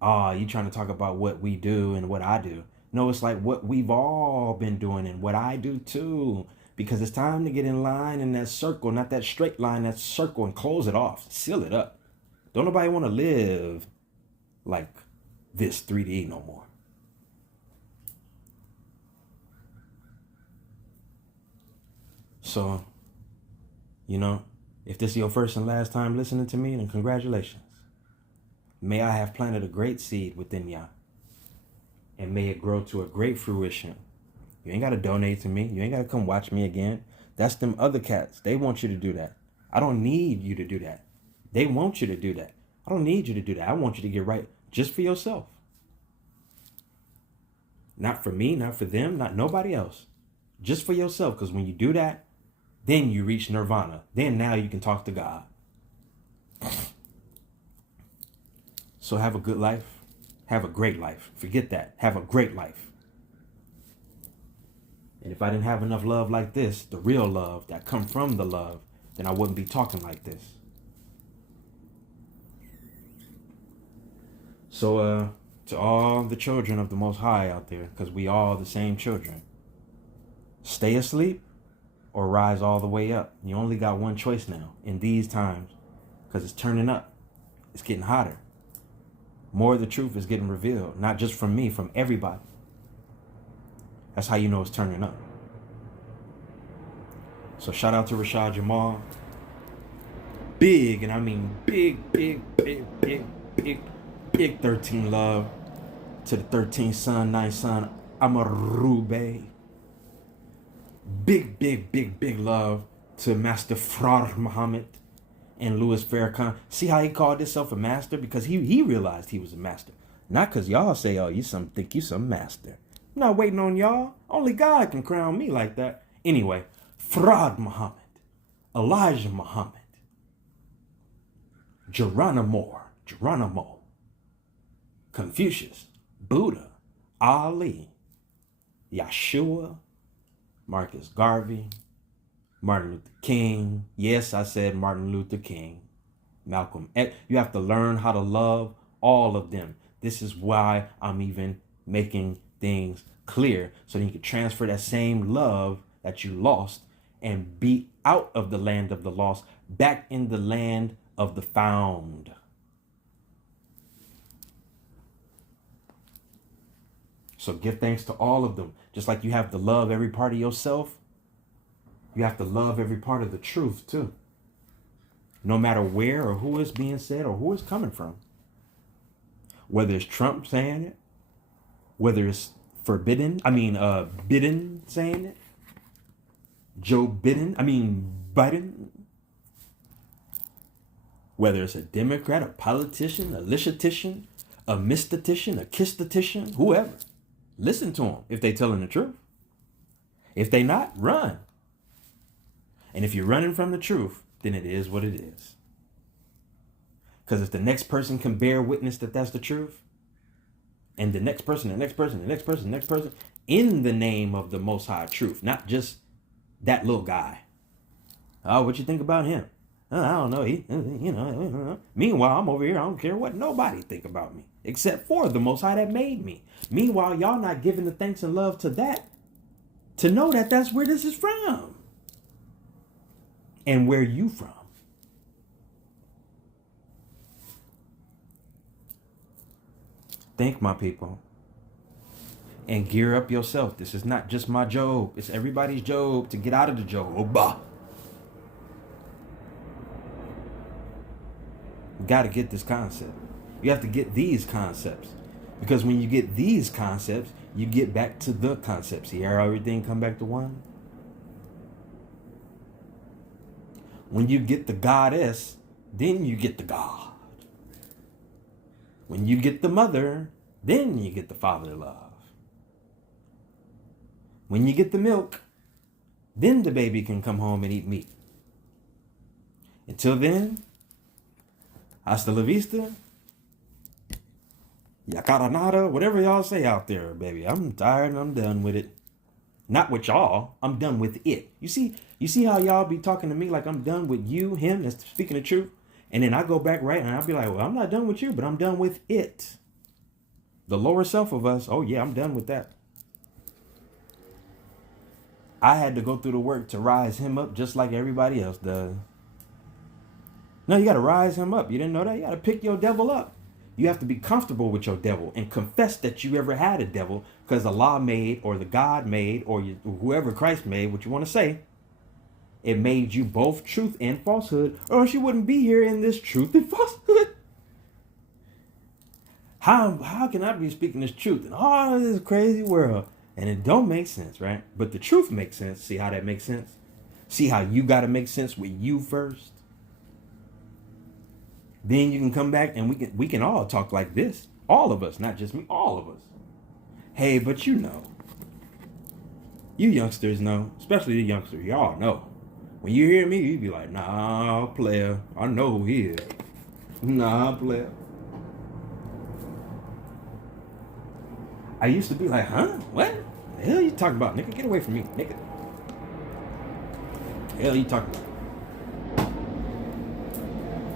oh, you trying to talk about what we do and what I do. No, it's like what we've all been doing and what I do too. Because it's time to get in line in that circle, not that straight line, that circle, and close it off, seal it up. Don't nobody want to live like this 3D no more. So, you know, if this is your first and last time listening to me, then congratulations. May I have planted a great seed within y'all. And may it grow to a great fruition. You ain't got to donate to me. You ain't got to come watch me again. That's them other cats. They want you to do that. I don't need you to do that. They want you to do that. I don't need you to do that. I want you to get right just for yourself. Not for me, not for them, not nobody else. Just for yourself. Because when you do that, then you reach nirvana. Then now you can talk to God. So have a good life. Have a great life. Forget that. Have a great life. And if I didn't have enough love like this, the real love that come from the love, then I wouldn't be talking like this. So, to all the children of the Most High out there, because we all the same children, stay asleep or rise all the way up. You only got one choice now in these times, because it's turning up. It's getting hotter. More of the truth is getting revealed, not just from me, from everybody. That's how you know it's turning up. So shout out to Rashad Jamal. Big, and I mean big 13 love to the 13th son, 9th son, Amarube. Big love to Master Frar Muhammad and Louis Farrakhan. See how he called himself a master? Because he realized he was a master. Not because y'all say, oh, think you some master. I'm not waiting on y'all. Only God can crown me like that. Anyway, Fard Muhammad, Elijah Muhammad, Geronimo, Confucius, Buddha, Ali, Yeshua, Marcus Garvey, Martin Luther King. Yes, I said Martin Luther King. Malcolm X. You have to learn how to love all of them. This is why I'm even making things clear, so that you can transfer that same love that you lost and be out of the land of the lost, back in the land of the found. So give thanks to all of them. Just like you have to love every part of yourself, you have to love every part of the truth too. No matter where or who is being said or who it's coming from. Whether it's Trump saying it, whether it's Biden saying it, Biden, whether it's a Democrat, a politician, a licitation, a mystician, a kistician, whoever. Listen to them if they telling the truth. If they not, run. And if you're running from the truth, then it is what it is. Because if the next person can bear witness that that's the truth, and the next person, in the name of the Most High truth, not just that little guy. Oh, what you think about him? I don't know. Meanwhile, I'm over here. I don't care what nobody think about me, except for the Most High that made me. Meanwhile, y'all not giving the thanks and love to that, to know that that's where this is from. And where you from. Think, my people. And gear up yourself. This is not just my job. It's everybody's job to get out of the job. You got to get this concept. You have to get these concepts. Because when you get these concepts, you get back to the concepts. See how everything come back to one? When you get the goddess, then you get the God. When you get the mother, then you get the father love. When you get the milk, then the baby can come home and eat meat. Until then, hasta la vista, yacaranada, whatever y'all say out there, baby. I'm tired and I'm done with it. Not with y'all. I'm done with it. You see how y'all be talking to me like I'm done with you, him, that's speaking the truth? And then I go back right and I'll be like, well, I'm not done with you, but I'm done with it. The lower self of us, oh yeah, I'm done with that. I had to go through the work to rise him up just like everybody else does. No, you got to rise him up. You didn't know that? You got to pick your devil up. You have to be comfortable with your devil and confess that you ever had a devil, because Allah made, or the God made, or whoever Christ made, what you want to say, it made you both truth and falsehood, or else you wouldn't be here in this truth and falsehood. How can I be speaking this truth in all of this crazy world? And it don't make sense, right? But the truth makes sense. See how that makes sense? See how you got to make sense with you first? Then you can come back and we can all talk like this. All of us, not just me, all of us. Hey, but you know, you youngsters know, especially the youngsters, y'all know. When you hear me, you be like, nah, player, I know who he is. Nah, player. I used to be like, huh? What? The hell you talking about, nigga? Get away from me, nigga. The hell you talking about?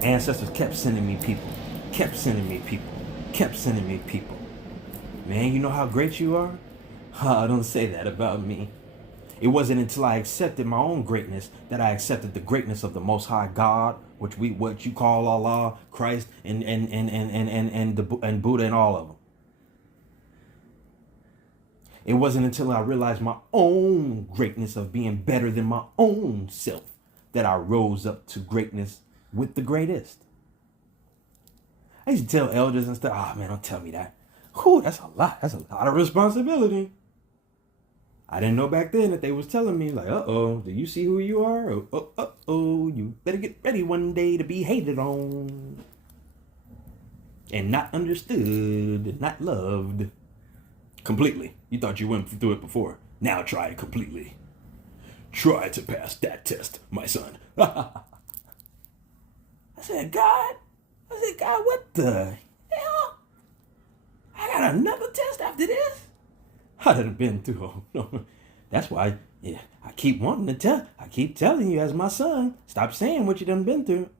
Ancestors kept sending me people. Kept sending me people. Kept sending me people. Man, you know how great you are? Don't say that about me. It wasn't until I accepted my own greatness that I accepted the greatness of the Most High God, what you call Allah, Christ, and Buddha and all of them. It wasn't until I realized my own greatness of being better than my own self that I rose up to greatness with the greatest. I used to tell elders and stuff, oh man, don't tell me that. Whew, that's a lot. That's a lot of responsibility. I didn't know back then that they was telling me like, uh-oh, do you see who you are? Uh-oh, you better get ready one day to be hated on. And not understood, not loved. Completely. You thought you went through it before. Now try it completely. Try to pass that test, my son. I said, God, what the hell? I got another test after this? I done been through. That's why, yeah, I keep telling you as my son, stop saying what you done been through.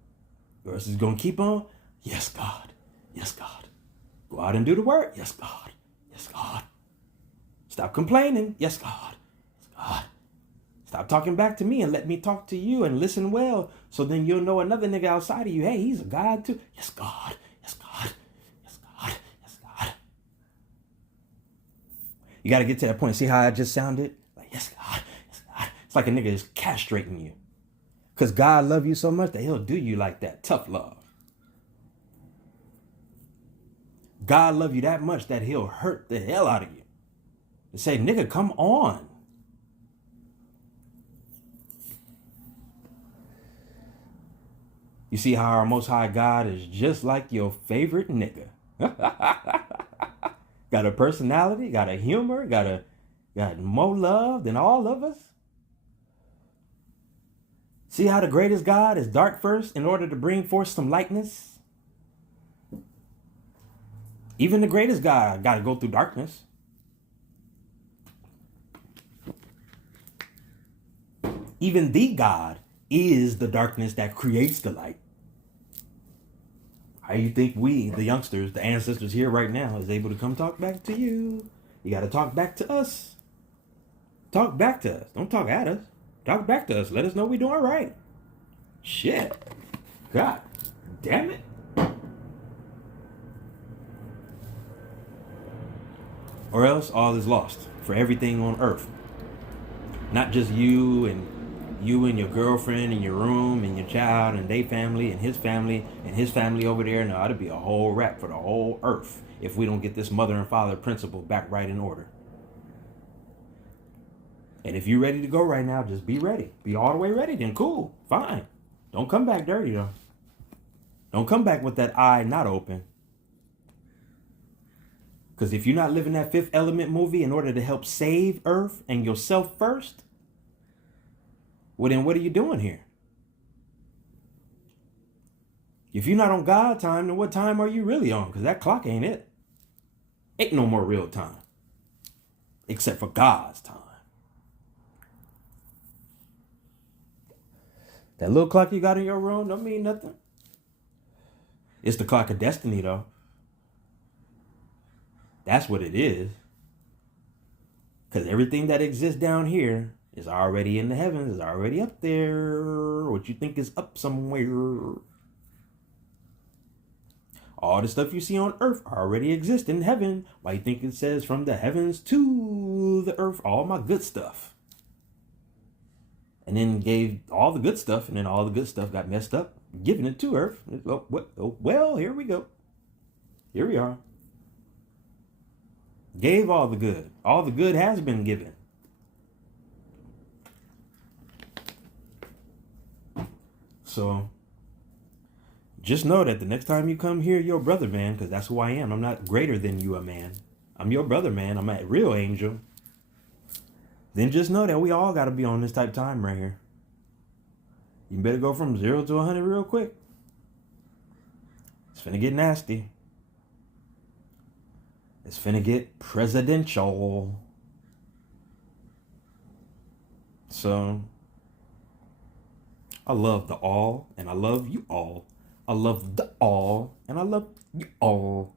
Or else it's going to keep on. Yes, God. Yes, God. Go out and do the work. Yes, God. Yes, God. Stop complaining. Yes, God. Yes, God. Stop talking back to me and let me talk to you and listen well. So then you'll know another nigga outside of you. Hey, he's a God too. Yes, God. Yes, God. Yes, God. Yes, God. You got to get to that point. See how I just sounded? Like, yes, God. Yes, God. It's like a nigga is castrating you. Because God love you so much that he'll do you like that. Tough love. God love you that much that he'll hurt the hell out of you. And say, nigga, come on. You see how our Most High God is just like your favorite nigga. Got a personality, got a humor, got more love than all of us. See how the greatest God is dark first in order to bring forth some lightness? Even the greatest God got to go through darkness. Even the God is the darkness that creates the light. How you think we, the youngsters, the ancestors here right now, is able to come talk back to you? You got to talk back to us. Talk back to us. Don't talk at us. Talk back to us. Let us know we're doing right. Shit. God damn it. Or else all is lost for everything on earth. Not just you and your girlfriend and your room and your child and their family and his family over there. No, it'd be a whole wrap for the whole earth if we don't get this mother and father principle back right in order. And if you're ready to go right now, just be ready. Be all the way ready, then cool, fine. Don't come back dirty though. Don't come back with that eye not open. Because if you're not living that Fifth Element movie in order to help save Earth and yourself first, well then what are you doing here? If you're not on God time, then what time are you really on? Because that clock ain't it. Ain't no more real time. Except for God's time. That little clock you got in your room don't mean nothing. It's the clock of destiny though. That's what it is. Because everything that exists down here is already in the heavens, is already up there. What you think is up somewhere. All the stuff you see on earth already exists in heaven. Why you think it says from the heavens to the earth, all my good stuff. And then gave all the good stuff, and then all the good stuff got messed up, giving it to earth. Well, here we go. Here we are. Gave all the good. All the good has been given. So just know that the next time you come here, your brother, man, because that's who I am. I'm not greater than you, a man. I'm your brother, man. I'm a real angel. Then just know that we all got to be on this type of time right here. You better go from 0 to 100 real quick. It's finna get nasty. It's finna get presidential. So, I love the all, and I love you all. I love the all, and I love you all.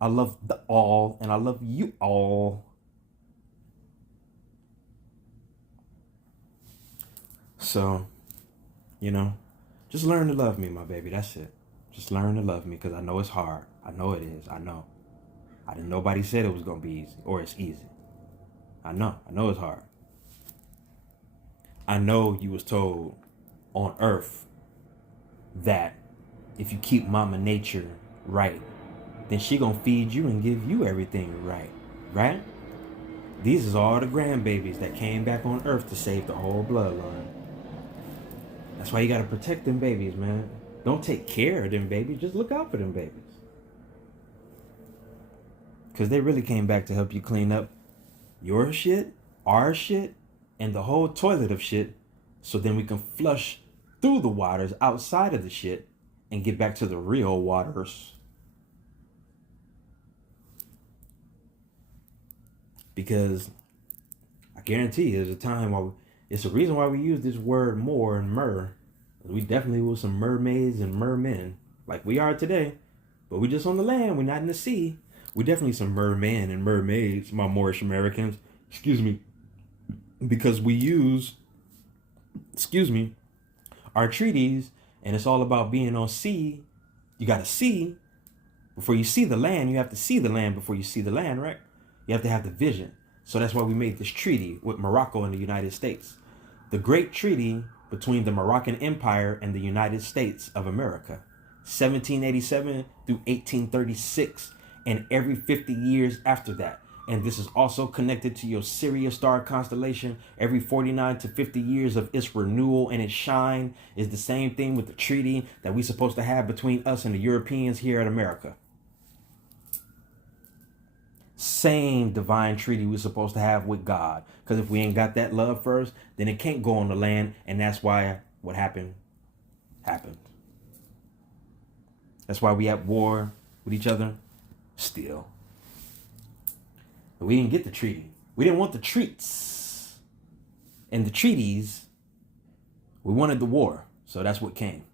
I love the all, and I love you all. So, just learn to love me, my baby. That's it. Just learn to love me, because I know it's hard. I know it is. I know. Nobody said it was going to be easy, or it's easy. I know it's hard. I know you was told on earth that if you keep Mama Nature right, then she gonna feed you and give you everything right, right? These is all the grandbabies that came back on earth to save the whole bloodline. That's why you gotta protect them babies, man. Don't take care of them babies, just look out for them babies. Because they really came back to help you clean up your shit, our shit, and the whole toilet of shit, so then we can flush through the waters outside of the shit and get back to the real waters. Because I guarantee you, there's a time why it's a reason why we use this word more and mer. We definitely were some mermaids and mermen, like we are today, but we just on the land. We're not in the sea. We definitely some mermen and mermaids, my Moorish Americans. Excuse me, because we use, our treaties, and it's all about being on sea. You got to see before you see the land. You have to see the land before you see the land, right? You have to have the vision. So that's why we made this treaty with Morocco and the United States. The Great Treaty between the Moroccan Empire and the United States of America. 1787 through 1836, and every 50 years after that. And this is also connected to your Sirius star constellation. Every 49 to 50 years of its renewal and its shine is the same thing with the treaty that we're supposed to have between us and the Europeans here at America. Same divine treaty we're supposed to have with God. Because if we ain't got that love first, then it can't go on the land. And that's why what happened. That's why we at war with each other still. But we didn't get the treaty. We didn't want the treats and the treaties. We wanted the war. So that's what came.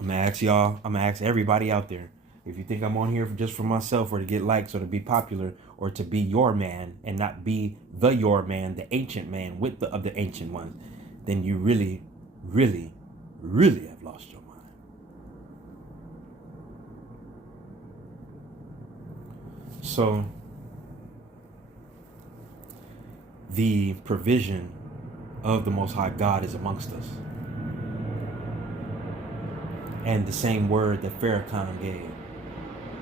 I'm gonna ask y'all, I'm gonna ask everybody out there, if you think I'm on here just for myself or to get likes or to be popular or to be your man and not be your man, the ancient man with the of the ancient ones, then you really, really, really have lost your mind. So the provision of the Most High God is amongst us. And the same word that Farrakhan gave,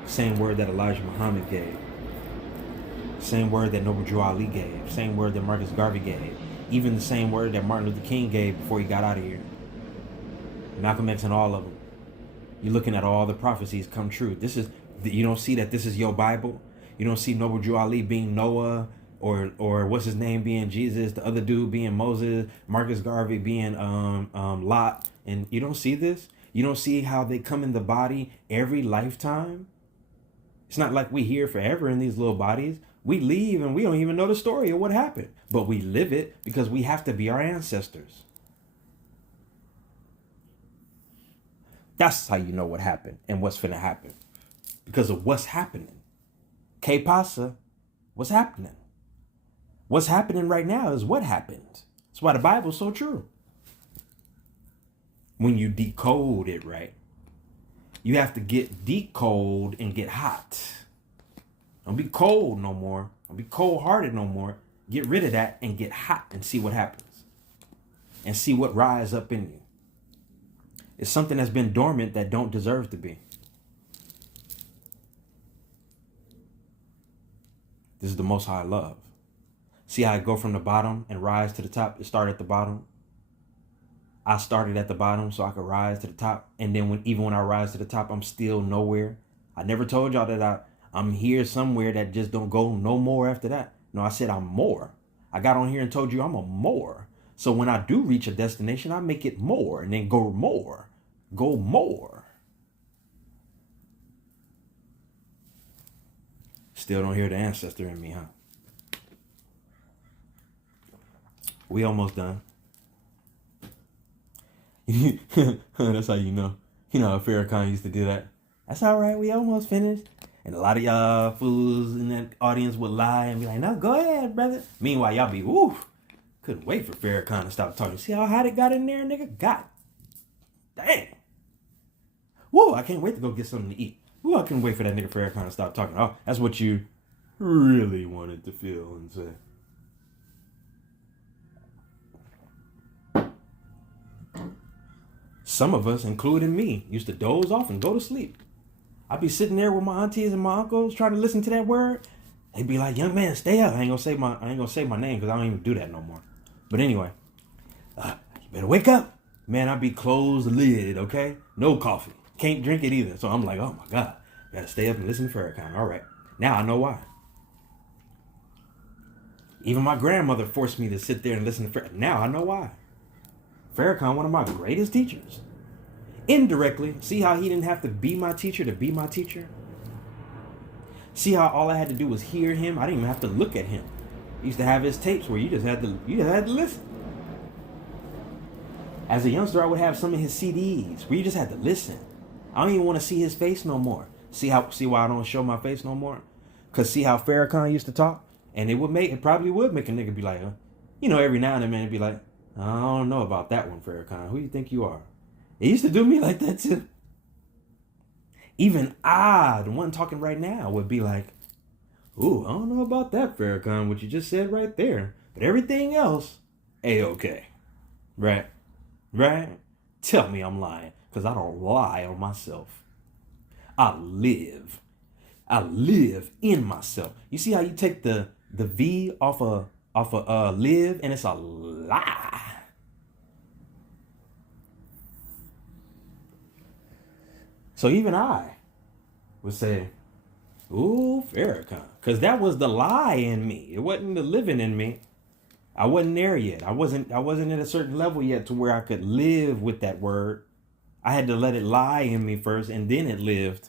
same word that Elijah Muhammad gave, same word that Noble Drew Ali gave, same word that Marcus Garvey gave, even the same word that Martin Luther King gave before he got out of here. Malcolm X and all of them. You're looking at all the prophecies come true. You don't see that this is your Bible. You don't see Noble Drew Ali being Noah, or what's his name being Jesus, the other dude being Moses, Marcus Garvey being Lot, and you don't see this. You don't see how they come in the body every lifetime? It's not like we here forever in these little bodies. We leave and we don't even know the story of what happened. But we live it because we have to be our ancestors. That's how you know what happened and what's finna happen. Because of what's happening. Que pasa? What's happening? What's happening right now is what happened. That's why the Bible's so true. When you decode it right, you have to get decode and get hot. Don't be cold no more. Don't be cold-hearted no more. Get rid of that and get hot and see what happens. and see what rise up in you. It's something that's been dormant that don't deserve to be. This is the Most High love. See how I go from the bottom and rise to the top? It started at the bottom. I started at the bottom so I could rise to the top. And then even when I rise to the top, I'm still nowhere. I never told y'all that I'm here somewhere that just don't go no more after that. No, I said I'm more. I got on here and told you I'm a more. So when I do reach a destination, I make it more and then go more. Go more. Still don't hear the ancestor in me, huh? We almost done. That's how you know. You know how Farrakhan used to do that. That's all right. We almost finished. And a lot of y'all fools in that audience would lie and be like, no, go ahead, brother. Meanwhile, y'all be, woo. Couldn't wait for Farrakhan to stop talking. See how hot it got in there, nigga? God dang. Woo, I can't wait to go get something to eat. Woo, I couldn't wait for that nigga Farrakhan to stop talking. Oh, that's what you really wanted to feel and say. Some of us, including me, used to doze off and go to sleep. I'd be sitting there with my aunties and my uncles trying to listen to that word. They'd be like, young man, stay up. I ain't gonna say my name because I don't even do that no more. But anyway, you better wake up. Man, I'd be closed the lid, okay? No coffee. Can't drink it either. So I'm like, oh my God. Gotta stay up and listen to Farrakhan. All right. Now I know why. Even my grandmother forced me to sit there and listen to Farrakhan. Now I know why. Farrakhan, one of my greatest teachers. Indirectly, see how he didn't have to be my teacher to be my teacher? See how all I had to do was hear him? I didn't even have to look at him. He used to have his tapes where you just had to listen. As a youngster, I would have some of his CDs where you just had to listen. I don't even want to see his face no more. See why I don't show my face no more? Cause see how Farrakhan used to talk? And it probably would make a nigga be like, every now and then, man, it'd be like, I don't know about that one, Farrakhan. Who you think you are? It used to do me like that too. Even I, the one talking right now, would be like, ooh, I don't know about that, Farrakhan, what you just said right there. But everything else, A-okay. Right? Right? Tell me I'm lying, because I don't lie on myself. I live in myself. You see how you take the V off a live, and it's a lie. So even I would say, ooh, Farrakhan. Because that was the lie in me. It wasn't the living in me. I wasn't there yet. I wasn't at a certain level yet to where I could live with that word. I had to let it lie in me first, and then it lived.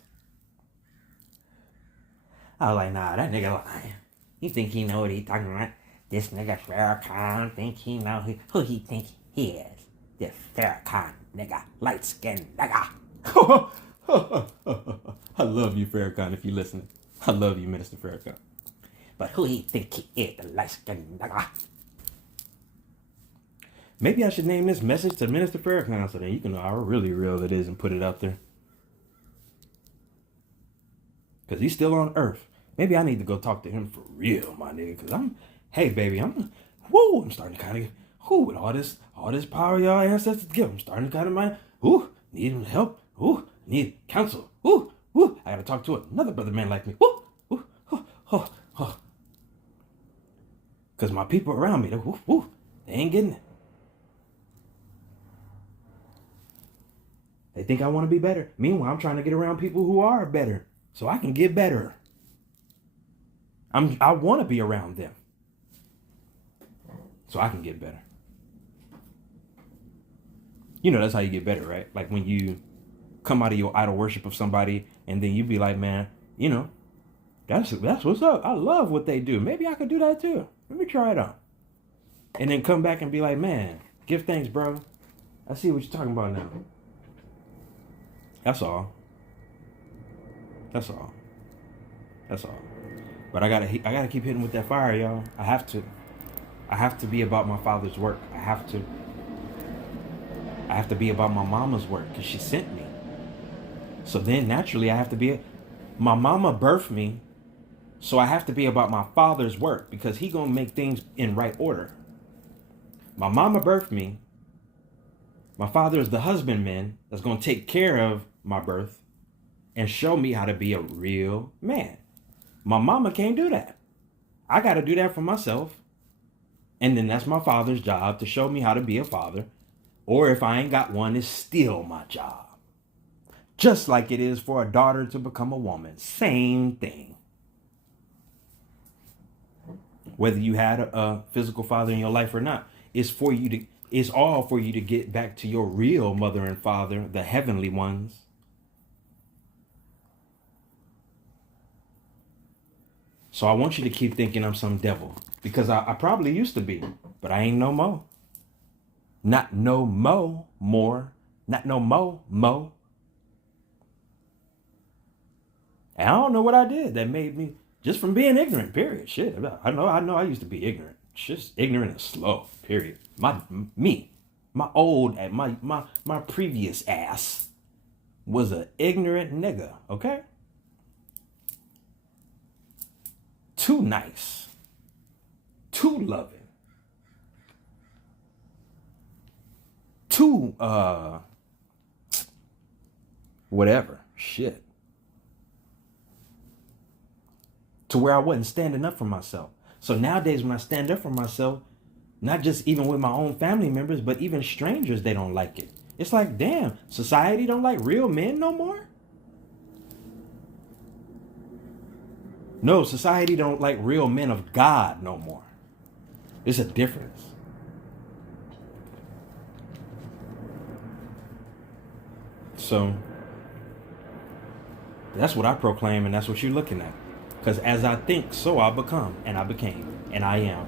I was like, nah, that nigga lying. You think he know what he talking about? This nigga Farrakhan think he know who he think he is. This Farrakhan nigga, light-skinned nigga. I love you, Farrakhan, if you listening. I love you, Minister Farrakhan. But who he think he is, the light-skinned nigga? Maybe I should name this message to Minister Farrakhan so that you can know how really real it is and put it out there. Because he's still on earth. Maybe I need to go talk to him for real, my nigga. Because I'm starting to kind of, with all this power y'all ancestors give. I'm starting to kind of need help. Need counsel. I gotta talk to another brother man like me. Because my people around me, they ain't getting it. They think I want to be better. Meanwhile, I'm trying to get around people who are better so I can get better. I want to be around them so I can get better. That's how you get better, right? Like when you come out of your idol worship of somebody and then you be like, man, that's what's up. I love what they do. Maybe I could do that too. Let me try it out. And then come back and be like, man, give thanks, bro. I see what you're talking about now. That's all. But I gotta keep hitting with that fire, y'all. I have to be about my father's work. I have to be about my mama's work because she sent me. So then naturally I have to be, my mama birthed me. So I have to be about my father's work because he gonna make things in right order. My mama birthed me. My father is the husbandman that's going to take care of my birth and show me how to be a real man. My mama can't do that. I got to do that for myself. And then that's my father's job to show me how to be a father. Or if I ain't got one, it's still my job. Just like it is for a daughter to become a woman. Same thing. Whether you had a physical father in your life or not, it's all for you to get back to your real mother and father, the heavenly ones. So I want you to keep thinking I'm some devil, because I probably used to be, but I ain't no more. Not no more. Not no mo. And I don't know what I did that made me, just from being ignorant, period. Shit, I know I used to be ignorant. Just ignorant and slow, period. My previous ass was an ignorant nigga, okay? Too nice. Too loving. Too, whatever. Shit. To where I wasn't standing up for myself. So nowadays when I stand up for myself, not just even with my own family members, but even strangers, they don't like it. It's like, damn, society don't like real men no more? No, society don't like real men of God no more. It's a difference. So that's what I proclaim, and that's what you're looking at. Because as I think, so I become, and I became, and I am.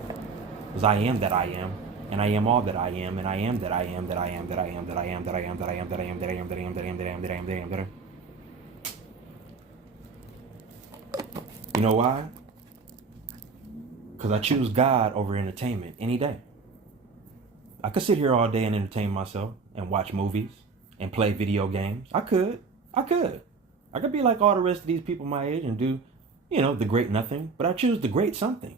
Because I am that I am, and I am all that I am, and I am that I am, that I am, that I am, that I am, that I am, that I am, that I am, that I am, that I am, that I am, that I am, that I am, that I am, that I am. You know why? Because I choose God over entertainment any day. I could sit here all day and entertain myself and watch movies and play video games. I could be like all the rest of these people my age and do, the great nothing. But I choose the great something.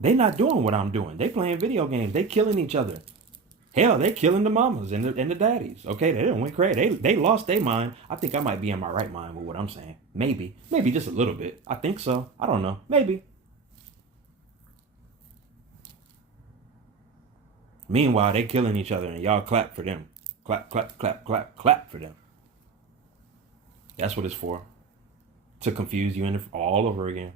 They not doing what I'm doing. They playing video games. They killing each other. Hell, they killing the mamas and the daddies. Okay, they done went crazy. They lost their mind. I think I might be in my right mind with what I'm saying. Maybe just a little bit. I think so. I don't know. Maybe. Meanwhile, they killing each other and y'all clap for them. Clap, clap, clap, clap, clap for them. That's what it's for. To confuse you all over again.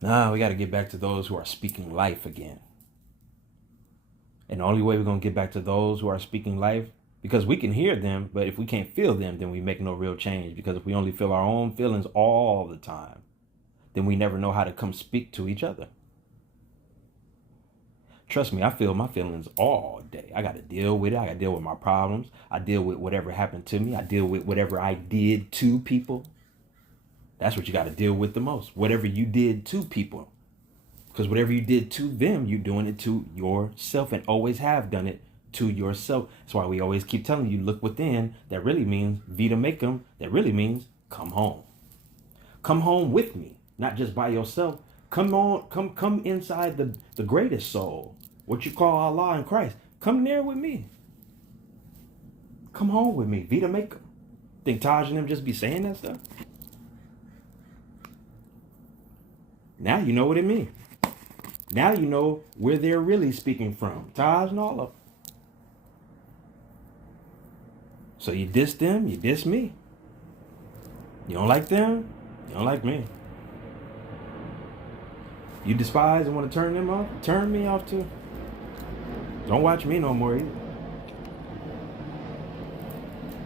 Nah, we got to get back to those who are speaking life again. And the only way we're going to get back to those who are speaking life, because we can hear them, but if we can't feel them, then we make no real change. Because if we only feel our own feelings all the time, then we never know how to come speak to each other. Trust me, I feel my feelings all day. I got to deal with it. I got to deal with my problems. I deal with whatever happened to me. I deal with whatever I did to people. That's what you got to deal with the most. Whatever you did to people. Because whatever you did to them, you're doing it to yourself, and always have done it to yourself. That's why we always keep telling you, look within. That really means vita mecum. That really means come home. Come home with me, not just by yourself. Come on, come inside the greatest soul, what you call Allah and Christ. Come there with me. Come home with me, vita mecum. Think Taj and them just be saying that stuff? Now you know what it means. Now you know where they're really speaking from. Taj and all of them. So you diss them, you diss me. You don't like them, you don't like me. You despise and want to turn them off? Turn me off too. Don't watch me no more either.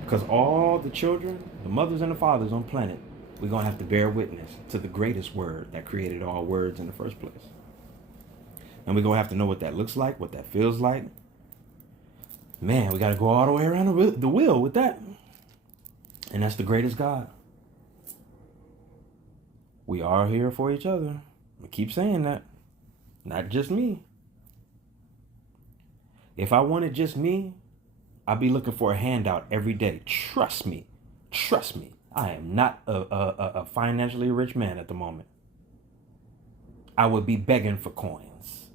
Because all the children, the mothers and the fathers on planet, we're going to have to bear witness to the greatest word that created all words in the first place. And we're going to have to know what that looks like, what that feels like. Man, we got to go all the way around the wheel with that. And that's the greatest God. We are here for each other. I keep saying that. Not just me. If I wanted just me, I'd be looking for a handout every day. Trust me. Trust me. I am not a financially rich man at the moment. I would be begging for coins.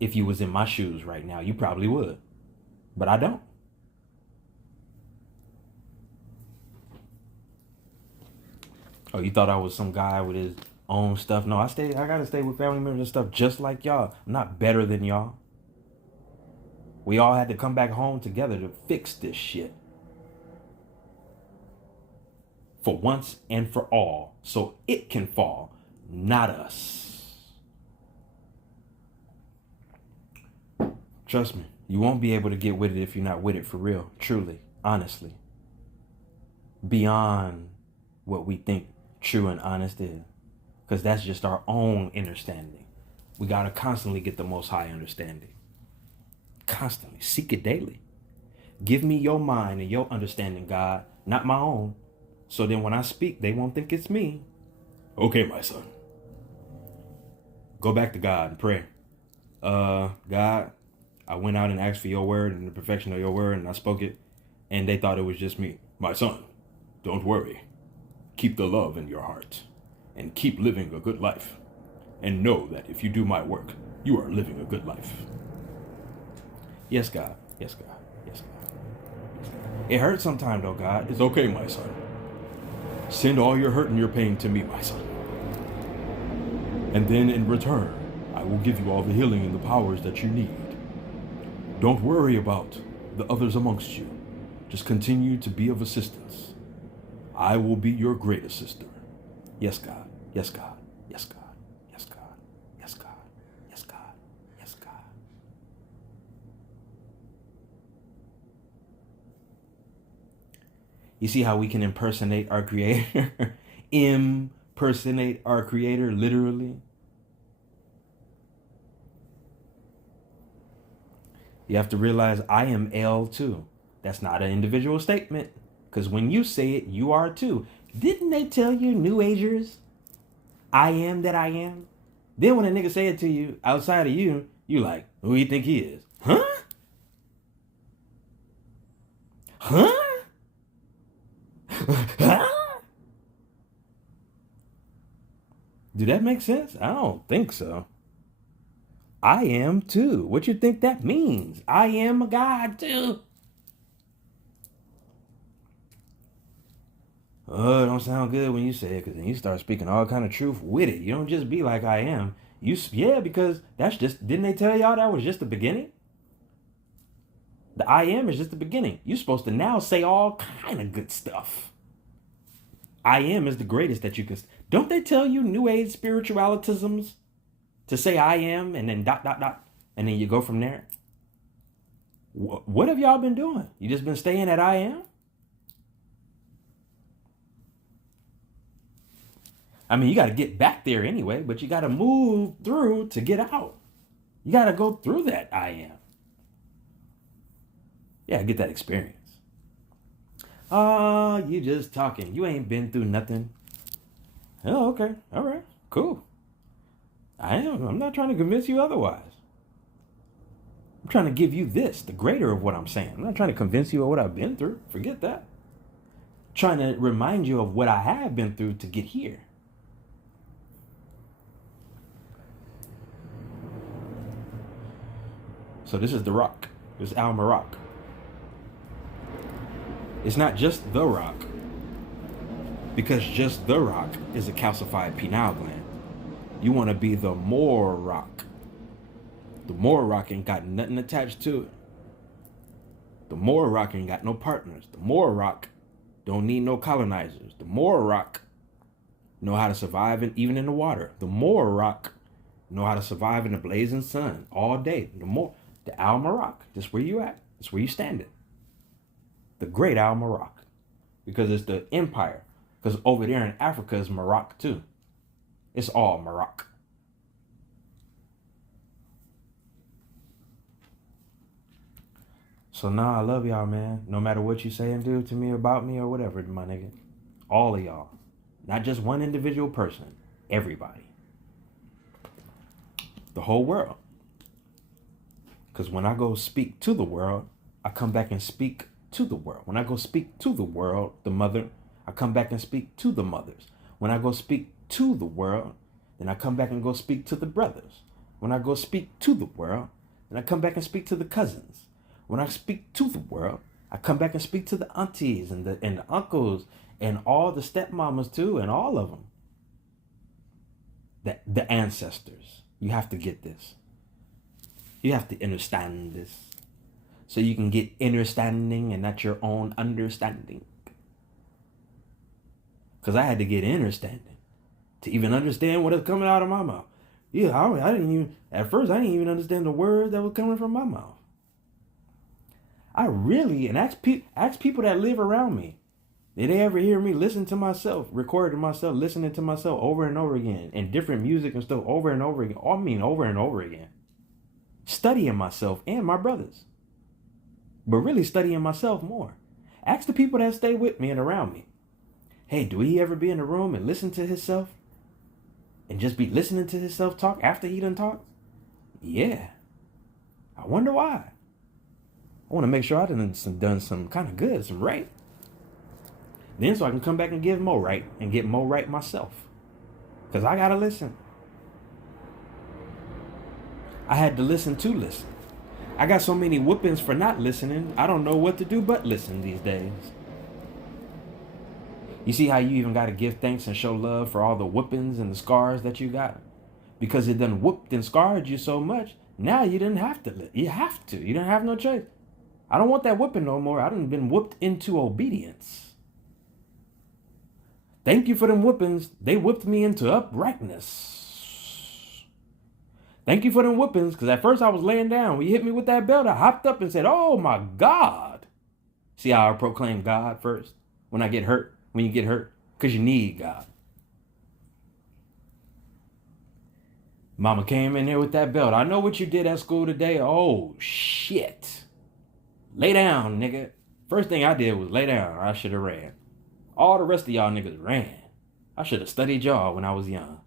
If you was in my shoes right now, you probably would. But I don't. Oh, you thought I was some guy with his own stuff? No, I gotta stay with family members and stuff just like y'all. I'm not better than y'all. We all had to come back home together to fix this shit. For once and for all, so it can fall, not us. Trust me, you won't be able to get with it if you're not with it for real, truly, honestly. Beyond what we think true and honest is. Because that's just our own understanding. We got to constantly get the most high understanding. Constantly. Seek it daily. Give me your mind and your understanding, God, not my own. So then when I speak, they won't think it's me. Okay, my son. Go back to God and pray. God, I went out and asked for your word and the perfection of your word, and I spoke it, and they thought it was just me. My son, don't worry. Keep the love in your heart and keep living a good life. And know that if you do my work, you are living a good life. Yes, God. Yes, God. Yes, God. Yes, God. It hurts sometimes, though, God. It's okay, my son. Send all your hurt and your pain to me, my son. And then in return, I will give you all the healing and the powers that you need. Don't worry about the others amongst you. Just continue to be of assistance. I will be your great assister. Yes, God. Yes, God. Yes, God. Yes, God. Yes, God. Yes, God. Yes, God. You see how we can impersonate our creator? Impersonate our creator, literally. You have to realize I am L too. That's not an individual statement. Because when you say it, you are too. Didn't they tell you, New Agers, I am that I am? Then when a nigga say it to you outside of you, you like, who you think he is? Huh? Huh? Huh? Do that make sense? I don't think so. I am too. What you think that means? I am a God too. Oh, it don't sound good when you say it, because then you start speaking all kind of truth with it. You don't just be like I am. Yeah, because that's just, didn't they tell y'all that was just the beginning? The I am is just the beginning. You're supposed to now say all kind of good stuff. I am is the greatest that you can. Don't they tell you New Age spiritualitisms to say I am and then ... and then you go from there? What have y'all been doing? You just been staying at I am? I mean, you got to get back there anyway, but you got to move through to get out. You got to go through that I am. Yeah, get that experience. Oh, you just talking. You ain't been through nothing. Oh, okay. All right. Cool. I'm not trying to convince you otherwise. I'm trying to give you this, the greater of what I'm saying. I'm not trying to convince you of what I've been through. Forget that. I'm trying to remind you of what I have been through to get here. So this is the rock. This is Al-Marak. It's not just the rock, because just the rock is a calcified pineal gland. You want to be the more rock. The more rock ain't got nothing attached to it. The more rock ain't got no partners. The more rock don't need no colonizers. The more rock know how to survive even in the water. The more rock know how to survive in the blazing sun all day. The Al-Marak, just where you at. That's where you standing. The great Al-Marak. Because it's the empire. Because over there in Africa is Maroc too. It's all Maroc. So I love y'all, man. No matter what you say and do to me, about me, or whatever, my nigga. All of y'all. Not just one individual person. Everybody. The whole world. Because when I go speak to the world, I come back and speak to the world. When I go speak to the world, the mother, I come back and speak to the mothers. When I go speak to the world, then I come back and go speak to the brothers. when I go speak to the world, and I come back and speak to the cousins. When I speak to the world, I come back and speak to the aunties and the uncles and all the stepmamas too, and all of them. The ancestors. You have to get this. You have to understand this. So you can get understanding and not your own understanding. Because I had to get understanding to even understand what is coming out of my mouth. Yeah, I didn't even, at first, I didn't even understand the word that was coming from my mouth. I really, and ask people that live around me, did they ever hear me listen to myself, recording myself, listening to myself over and over again, and different music and stuff over and over again? I mean, over and over again. Studying myself and my brothers. But really studying myself more. Ask the people that stay with me and around me. Hey, do he ever be in a room and listen to himself? And just be listening to himself talk after he done talked? Yeah. I wonder why. I want to make sure I done some kind of good, some right. Then so I can come back and give more right and get more right myself. Because I got to listen. I had to listen to listen. I got so many whoopings for not listening, I don't know what to do but listen these days. You see how you even got to give thanks and show love for all the whoopings and the scars that you got? Because it done whooped and scarred you so much, now you didn't have to. You have to. You don't have no choice. I don't want that whooping no more. I done been whooped into obedience. Thank you for them whoopings. They whipped me into uprightness. Thank you for them whoopings, because at first I was laying down. When you hit me with that belt, I hopped up and said, oh my God. See how I proclaim God first? When I get hurt, when you get hurt, because you need God. Mama came in there with that belt. I know what you did at school today. Oh, shit. Lay down, nigga. First thing I did was lay down. I should have ran. All the rest of y'all niggas ran. I should have studied y'all when I was young.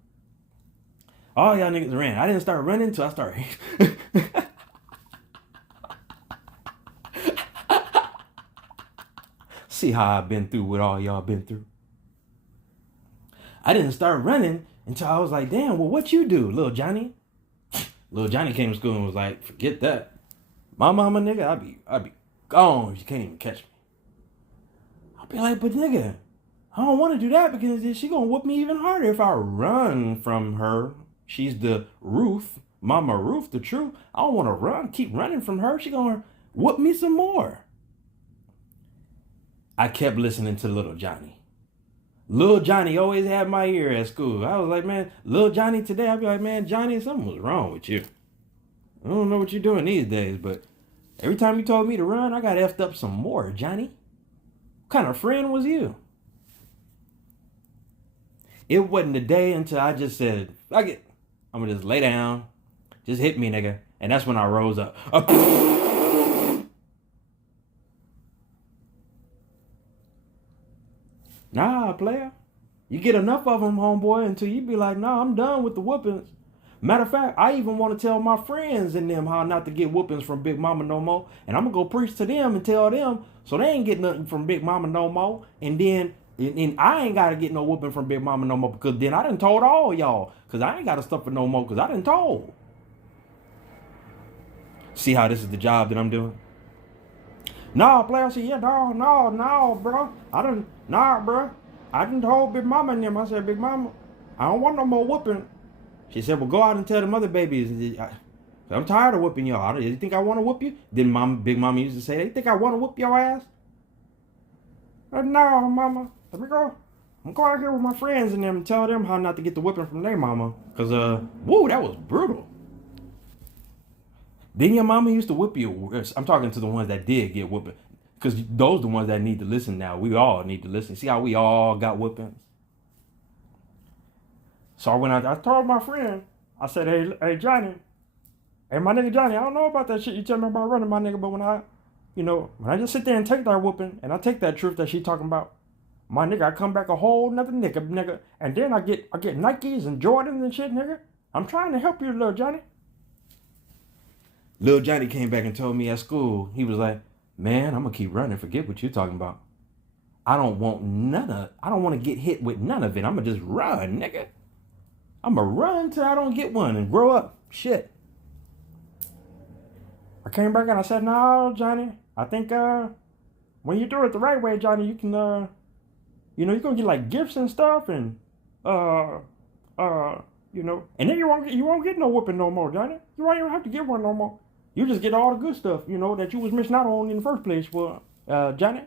All y'all niggas ran. I didn't start running until I started. See how I've been through what all y'all been through. I didn't start running until I was like, damn, well, what you do, little Johnny? Little Johnny came to school and was like, forget that. My mama, nigga, I'd be gone if you can't even catch me. I'll be like, but nigga, I don't want to do that because she gonna whoop me even harder if I run from her. She's the Ruth, Mama Ruth, the truth. I don't want to run, keep running from her. She gonna whoop me some more. I kept listening to little Johnny. Little Johnny always had my ear at school. I was like, man, little Johnny today, I'd be like, man, Johnny, something was wrong with you. I don't know what you're doing these days, but every time you told me to run, I got effed up some more, Johnny. What kind of friend was you? It wasn't a day until I just said, fuck it. I'm gonna just lay down. Just hit me, nigga. And that's when I rose up. Nah, player. You get enough of them, homeboy, until you be like, nah, I'm done with the whoopings. Matter of fact, I even want to tell my friends and them how not to get whoopings from Big Mama no more. And I'm going to go preach to them and tell them so they ain't get nothing from Big Mama no more. And then and I ain't got to get no whooping from Big Mama no more because then I done told all y'all. Because I ain't got to suffer no more because I done told. See how this is the job that I'm doing? Nah, player, I said, yeah, no, bro. Bro. I done told Big Mama and them. I said, Big Mama, I don't want no more whooping. She said, well, go out and tell the mother babies. I'm tired of whooping y'all. You think I want to whoop you? Then Big Mama used to say, you think I want to whoop your ass? No, Mama. Let me go. I'm going out here with my friends and them and tell them how not to get the whipping from their mama. Because, whoa, that was brutal. Then your mama used to whip you. I'm talking to the ones that did get whooping. Because those are the ones that need to listen now. We all need to listen. See how we all got whoopings? So when I told my friend, I said, hey, Johnny. Hey, my nigga Johnny, I don't know about that shit you tell me about running, my nigga. But when I just sit there and take that whooping and I take that truth that she talking about, my nigga, I come back a whole nother nigga. And then I get Nikes and Jordans and shit, nigga. I'm trying to help you, little Johnny. Little Johnny came back and told me at school, he was like, man, I'm going to keep running. Forget what you're talking about. I don't want to get hit with none of it. I'm going to just run, nigga. I'm going to run till I don't get one and grow up. Shit. I came back and I said, no, Johnny, I think when you do it the right way, Johnny, you can, you're going to get like gifts and stuff and, uh, and then you won't get no whooping no more, Johnny. You won't even have to get one no more. You just get all the good stuff, that you was missing out on in the first place. Well, Johnny.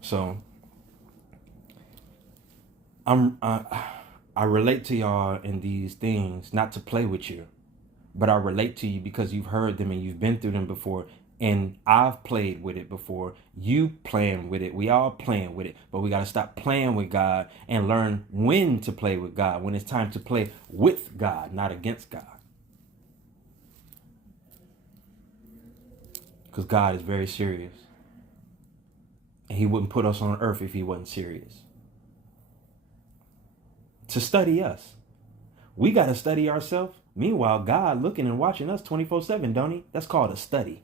So, I relate to y'all in these things, not to play with you, but I relate to you because you've heard them and you've been through them before. And I've played with it before. You playing with it. We all playing with it. But we got to stop playing with God and learn when to play with God. When it's time to play with God, not against God. Because God is very serious. And he wouldn't put us on earth if he wasn't serious. To study us. We got to study ourselves. Meanwhile, God looking and watching us 24/7, don't he? That's called a study.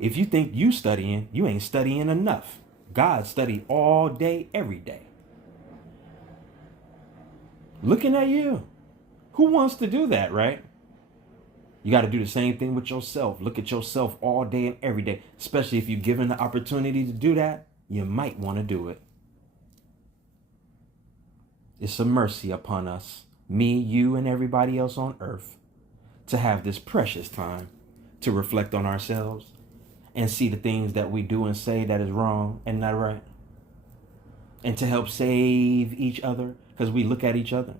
If you think you studying, you ain't studying enough. God studied all day, every day. Looking at you. Who wants to do that, right? You got to do the same thing with yourself. Look at yourself all day and every day. Especially if you're given the opportunity to do that, you might want to do it. It's a mercy upon us, me, you, and everybody else on earth, to have this precious time to reflect on ourselves and see the things that we do and say that is wrong and not right. And to help save each other because we look at each other.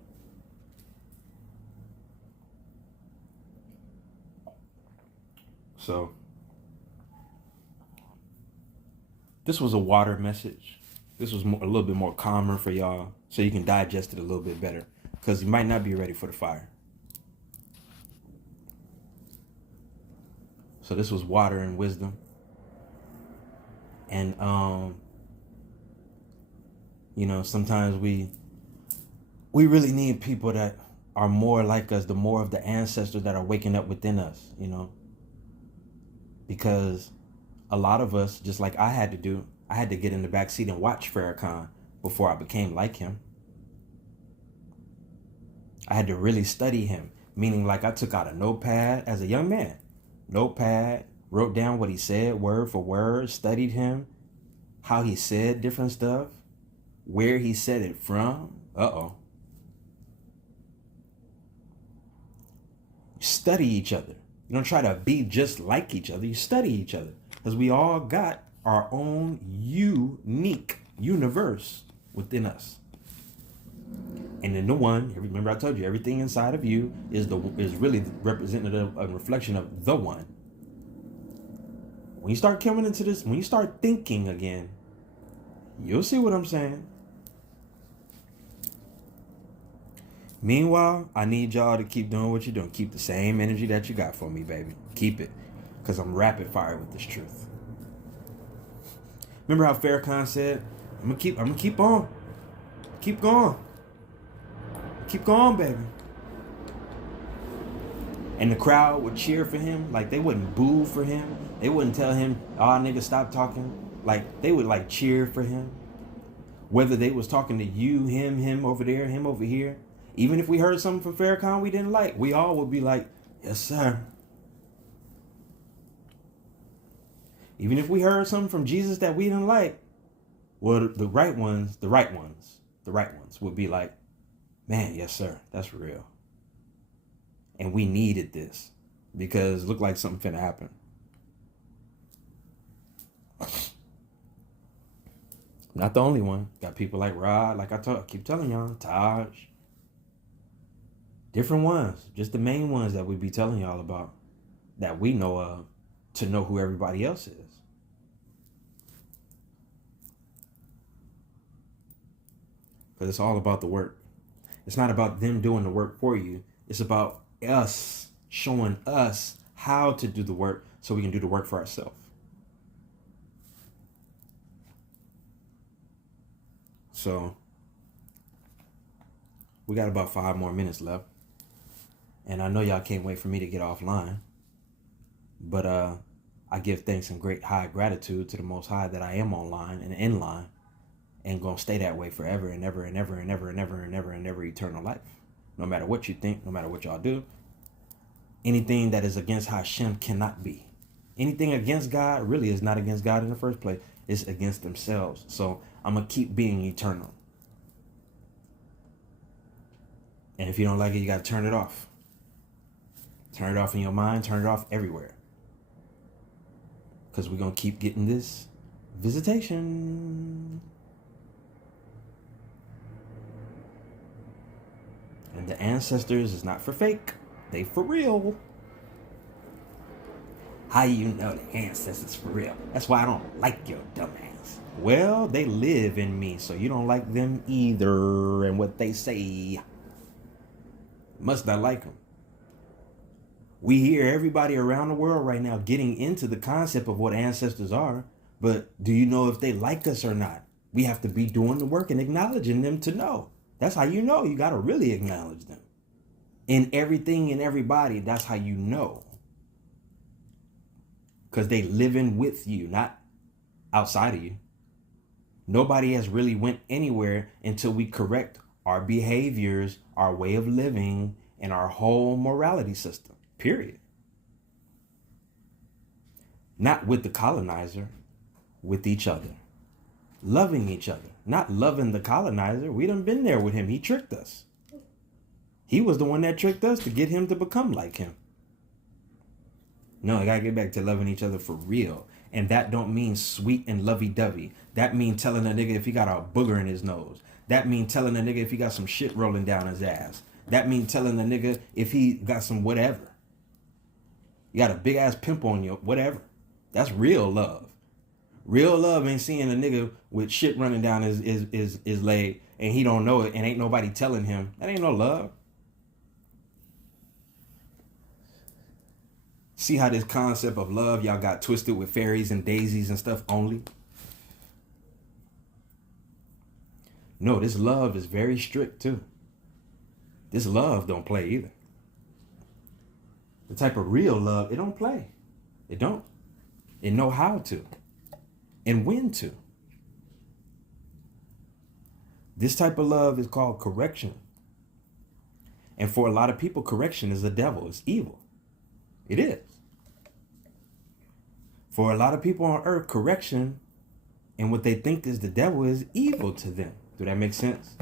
So, this was a water message. This was a little bit more calmer for y'all so you can digest it a little bit better because you might not be ready for the fire. So this was water and wisdom. And, sometimes we really need people that are more like us, the more of the ancestors that are waking up within us, because a lot of us, just like I had to do, I had to get in the back seat and watch Farrakhan before I became like him. I had to really study him, meaning like I took out a notepad as a young man, wrote down what he said word for word, studied him, how he said different stuff, where he said it from. Study each other. You don't try to be just like each other. You study each other because we all got our own unique universe within us. And then the one, remember I told you, everything inside of you is really representative, a reflection of the one. When you start coming into this, when you start thinking again, you'll see what I'm saying. Meanwhile, I need y'all to keep doing what you're doing. Keep the same energy that you got for me, baby. Keep it. Because I'm rapid fire with this truth. Remember how Farrakhan said, I'm gonna keep on. Keep going. Keep going, baby. And the crowd would cheer for him. Like, they wouldn't boo for him. They wouldn't tell him, nigga, stop talking. Like, they would, cheer for him. Whether they was talking to you, him over there, him over here. Even if we heard something from Farrakhan we didn't like, we all would be like, yes, sir. Even if we heard something from Jesus that we didn't like, well, the right ones would be like, man, yes, sir, that's real. And we needed this because it looked like something finna happen. Not the only one. Got people like Rod, like I keep telling y'all, Taj. Different ones, just the main ones that we be telling y'all about, that we know of, to know who everybody else is. Because it's all about the work. It's not about them doing the work for you. It's about us showing us how to do the work so we can do the work for ourselves. So we got about 5 more minutes left. And I know y'all can't wait for me to get offline. But I give thanks and great high gratitude to the Most High that I am online and in line and gonna stay that way forever and ever and ever and ever and ever and ever and ever eternal life. No matter what you think, no matter what y'all do, anything that is against Hashem cannot be. Anything against God really is not against God in the first place. It's against themselves. So I'm gonna keep being eternal. And if you don't like it, you gotta turn it off. Turn it off in your mind, turn it off everywhere. Because we're gonna keep getting this visitation. And the ancestors is not for fake. They for real. How you know the ancestors for real? That's why I don't like your dumbass. Well, they live in me, so you don't like them either. And what they say. Must not like them. We hear everybody around the world right now getting into the concept of what ancestors are. But do you know if they like us or not? We have to be doing the work and acknowledging them to know. That's how you know. You got to really acknowledge them. In everything and everybody, that's how you know. Because they living with you, not outside of you. Nobody has really went anywhere until we correct our behaviors, our way of living, and our whole morality system. Period. Not with the colonizer, with each other. Loving each other. Not loving the colonizer. We done been there with him. He tricked us. He was the one that tricked us to get him to become like him. No, I gotta get back to loving each other for real. And that don't mean sweet and lovey-dovey. That mean telling a nigga if he got a booger in his nose. That mean telling a nigga if he got some shit rolling down his ass. That mean telling a nigga if he got some whatever. You got a big ass pimple on you, whatever. That's real love. Real love ain't seeing a nigga with shit running down his leg and he don't know it and ain't nobody telling him. That ain't no love. See how this concept of love y'all got twisted with fairies and daisies and stuff only? No, this love is very strict too. This love don't play either. The type of real love, it don't play. It don't. It know how to. And when to. This type of love is called correction. And for a lot of people, correction is the devil. It's evil. It is. For a lot of people on earth, correction and what they think is the devil is evil to them. Do that make sense?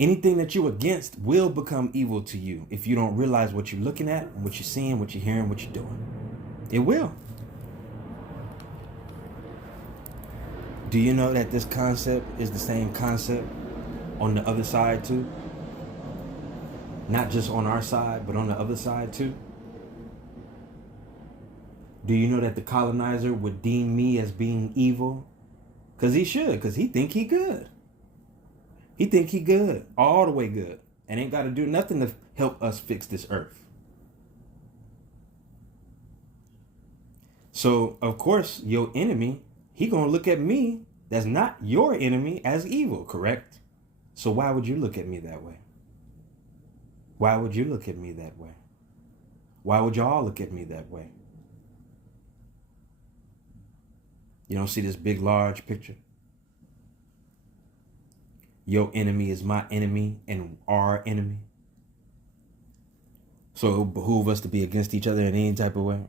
Anything that you're against will become evil to you if you don't realize what you're looking at, what you're seeing, what you're hearing, what you're doing. It will. Do you know that this concept is the same concept on the other side too? Not just on our side, but on the other side too? Do you know that the colonizer would deem me as being evil? Because he should, because he think he good. He think he good, all the way good, and ain't got to do nothing to help us fix this earth. So, of course, your enemy, he gonna look at me, that's not your enemy, as evil, correct? So why would you look at me that way? Why would you look at me that way? Why would y'all look at me that way? You don't see this big, large picture? Your enemy is my enemy and our enemy. So it will behoove us to be against each other in any type of way.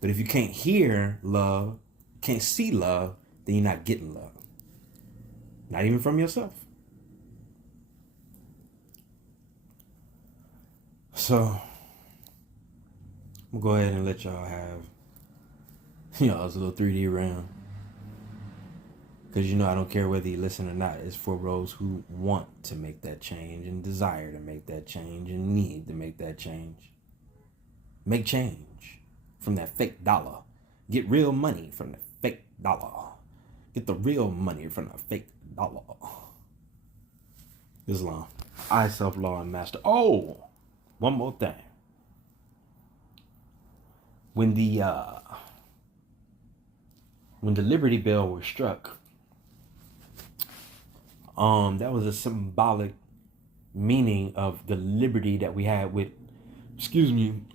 But if you can't hear love, can't see love, then you're not getting love. Not even from yourself. So I'm gonna go ahead and let y'all have, it's a little 3D round. Because I don't care whether you listen or not. It's for those who want to make that change and desire to make that change and need to make that change. Make change from that fake dollar. Get real money from the fake dollar. Get the real money from the fake dollar. Islam. I, self-law, and master. Oh, one more thing. When the Liberty Bell was struck, that was a symbolic meaning of the liberty that we had with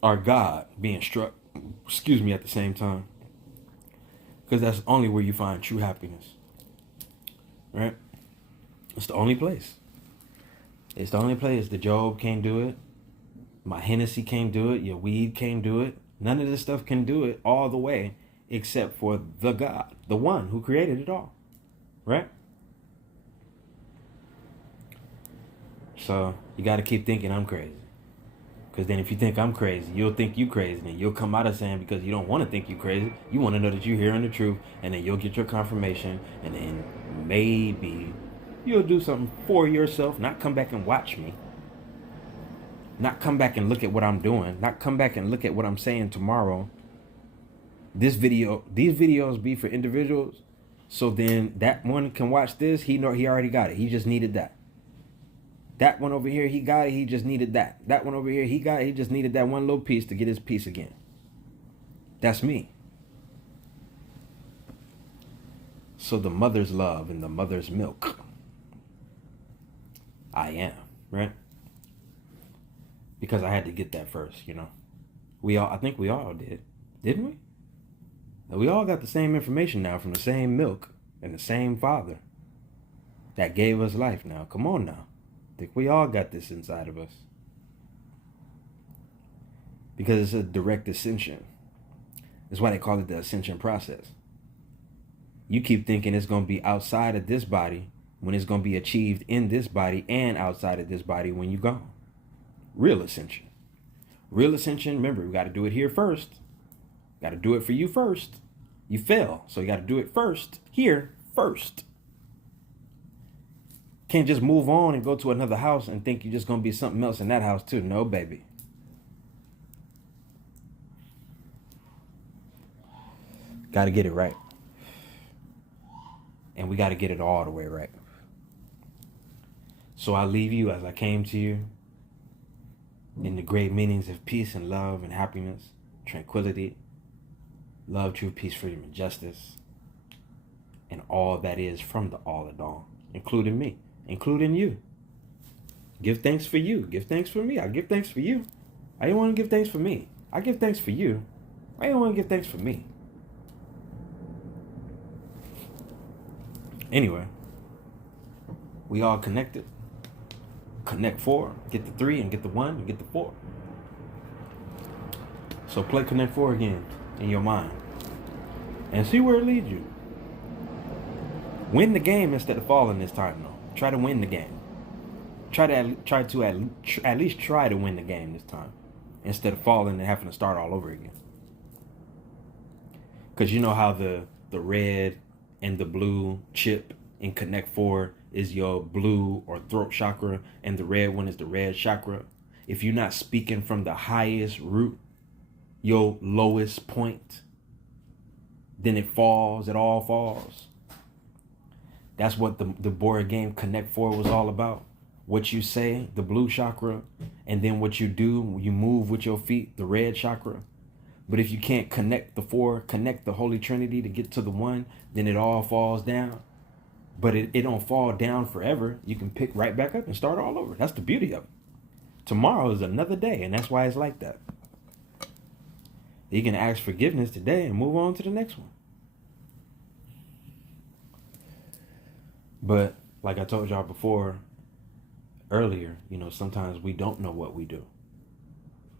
our God being struck, at the same time. Because that's only where you find true happiness. Right? It's the only place. It's the only place. The Job can't do it. My Hennessy can't do it. Your weed can't do it. None of this stuff can do it all the way except for the God, the one who created it all. Right? So you got to keep thinking I'm crazy. Because then if you think I'm crazy, you'll think you crazy. And then you'll come out of saying, because you don't want to think you crazy, you want to know that you're hearing the truth. And then you'll get your confirmation. And then maybe you'll do something for yourself. Not come back and watch me. Not come back and look at what I'm doing. Not come back and look at what I'm saying tomorrow. These videos be for individuals. So then that one can watch this. He already got it. He just needed that. That one over here, he got it. He just needed that. That one over here, he got it. He just needed that one little piece to get his piece again. That's me. So the mother's love and the mother's milk. I am, right? Because I had to get that first, you know. I think we all did. Didn't we? We all got the same information now from the same milk and the same father that gave us life now. Come on now. I think we all got this inside of us. Because it's a direct ascension. That's why they call it the ascension process. You keep thinking it's going to be outside of this body when it's going to be achieved in this body and outside of this body when you're gone. Real ascension. Real ascension, remember, we got to do it here first. Got to do it for you first. You fail, so you got to do it first. Here first. Can't just move on and go to another house and think you're just going to be something else in that house too. No, baby. Got to get it right. And we got to get it all the way right. So I leave you as I came to you in the great meanings of peace and love and happiness, tranquility, love, truth, peace, freedom, and justice, and all that is from the all and all, including me, including you. Give thanks for you. Give thanks for me. I give thanks for you. I don't want to give thanks for me. I give thanks for you. I don't want to give thanks for me. Anyway, we all connected. Connect 4, get the 3, and get the 1, and get the 4. So play Connect 4 again in your mind. And see where it leads you. Win the game instead of falling this time, though. Try to win the game. Try to at least try to win the game this time, instead of falling and having to start all over again. Because you know how the red and the blue chip in Connect 4 is your blue or throat chakra, and the red one is the red chakra. If you're not speaking from the highest root, your lowest point, then it all falls. That's what the board game Connect 4 was all about. What you say, the blue chakra, and then what you do, you move with your feet, the red chakra. But if you can't connect the 4, connect the Holy Trinity to get to the 1, then it all falls down. But it don't fall down forever. You can pick right back up and start all over. That's the beauty of it. Tomorrow is another day, and that's why it's like that. You can ask forgiveness today and move on to the next one. But like I told y'all before, earlier, sometimes we don't know what we do.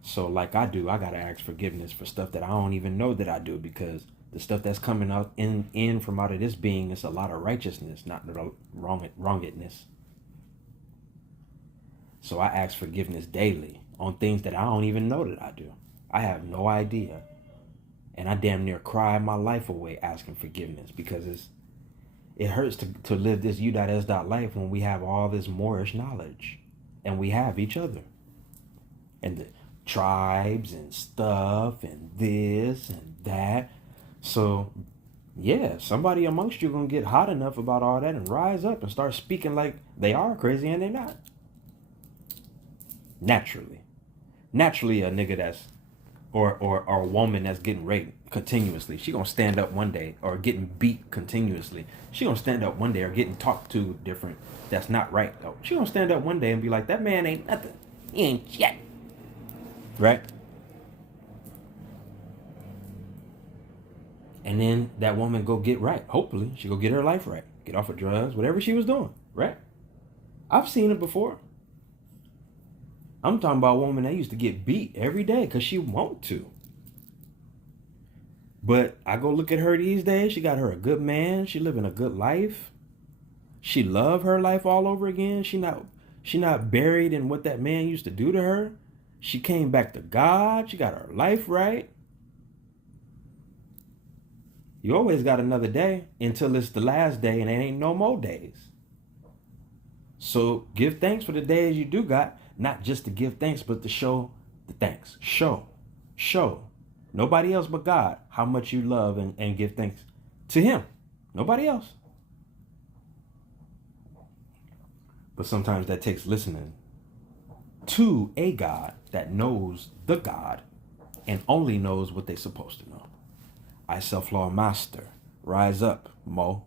So like I do, I got to ask forgiveness for stuff that I don't even know that I do, because the stuff that's coming out in from out of this being is a lot of righteousness, not the wrongedness. So I ask forgiveness daily on things that I don't even know that I do. I have no idea. And I damn near cry my life away asking forgiveness, because it hurts to live this U.S. life when we have all this Moorish knowledge. And we have each other. And the tribes and stuff and this and that. So, yeah, somebody amongst you going to get hot enough about all that and rise up and start speaking like they are crazy and they're not. Naturally, a nigga that's, or a woman that's getting raped continuously, she going to stand up one day, or getting beat continuously. She going to stand up one day, or getting talked to different. That's not right, though. She going to stand up one day and be like, that man ain't nothing. He ain't shit. right? And then that woman go get right. Hopefully, she go get her life right. Get off of drugs, whatever she was doing, right? I've seen it before. I'm talking about a woman that used to get beat every day because she want to. But I go look at her these days. She got her a good man. She living a good life. She love her life all over again. She not buried in what that man used to do to her. She came back to God. She got her life right. You always got another day until it's the last day and there ain't no more days. So give thanks for the days you do got, not just to give thanks, but to show the thanks. Show. Nobody else but God how much you love and give thanks to him. Nobody else. But sometimes that takes listening to a God that knows the God and only knows what they're supposed to know. I Self-Law Master. Rise up, Mo.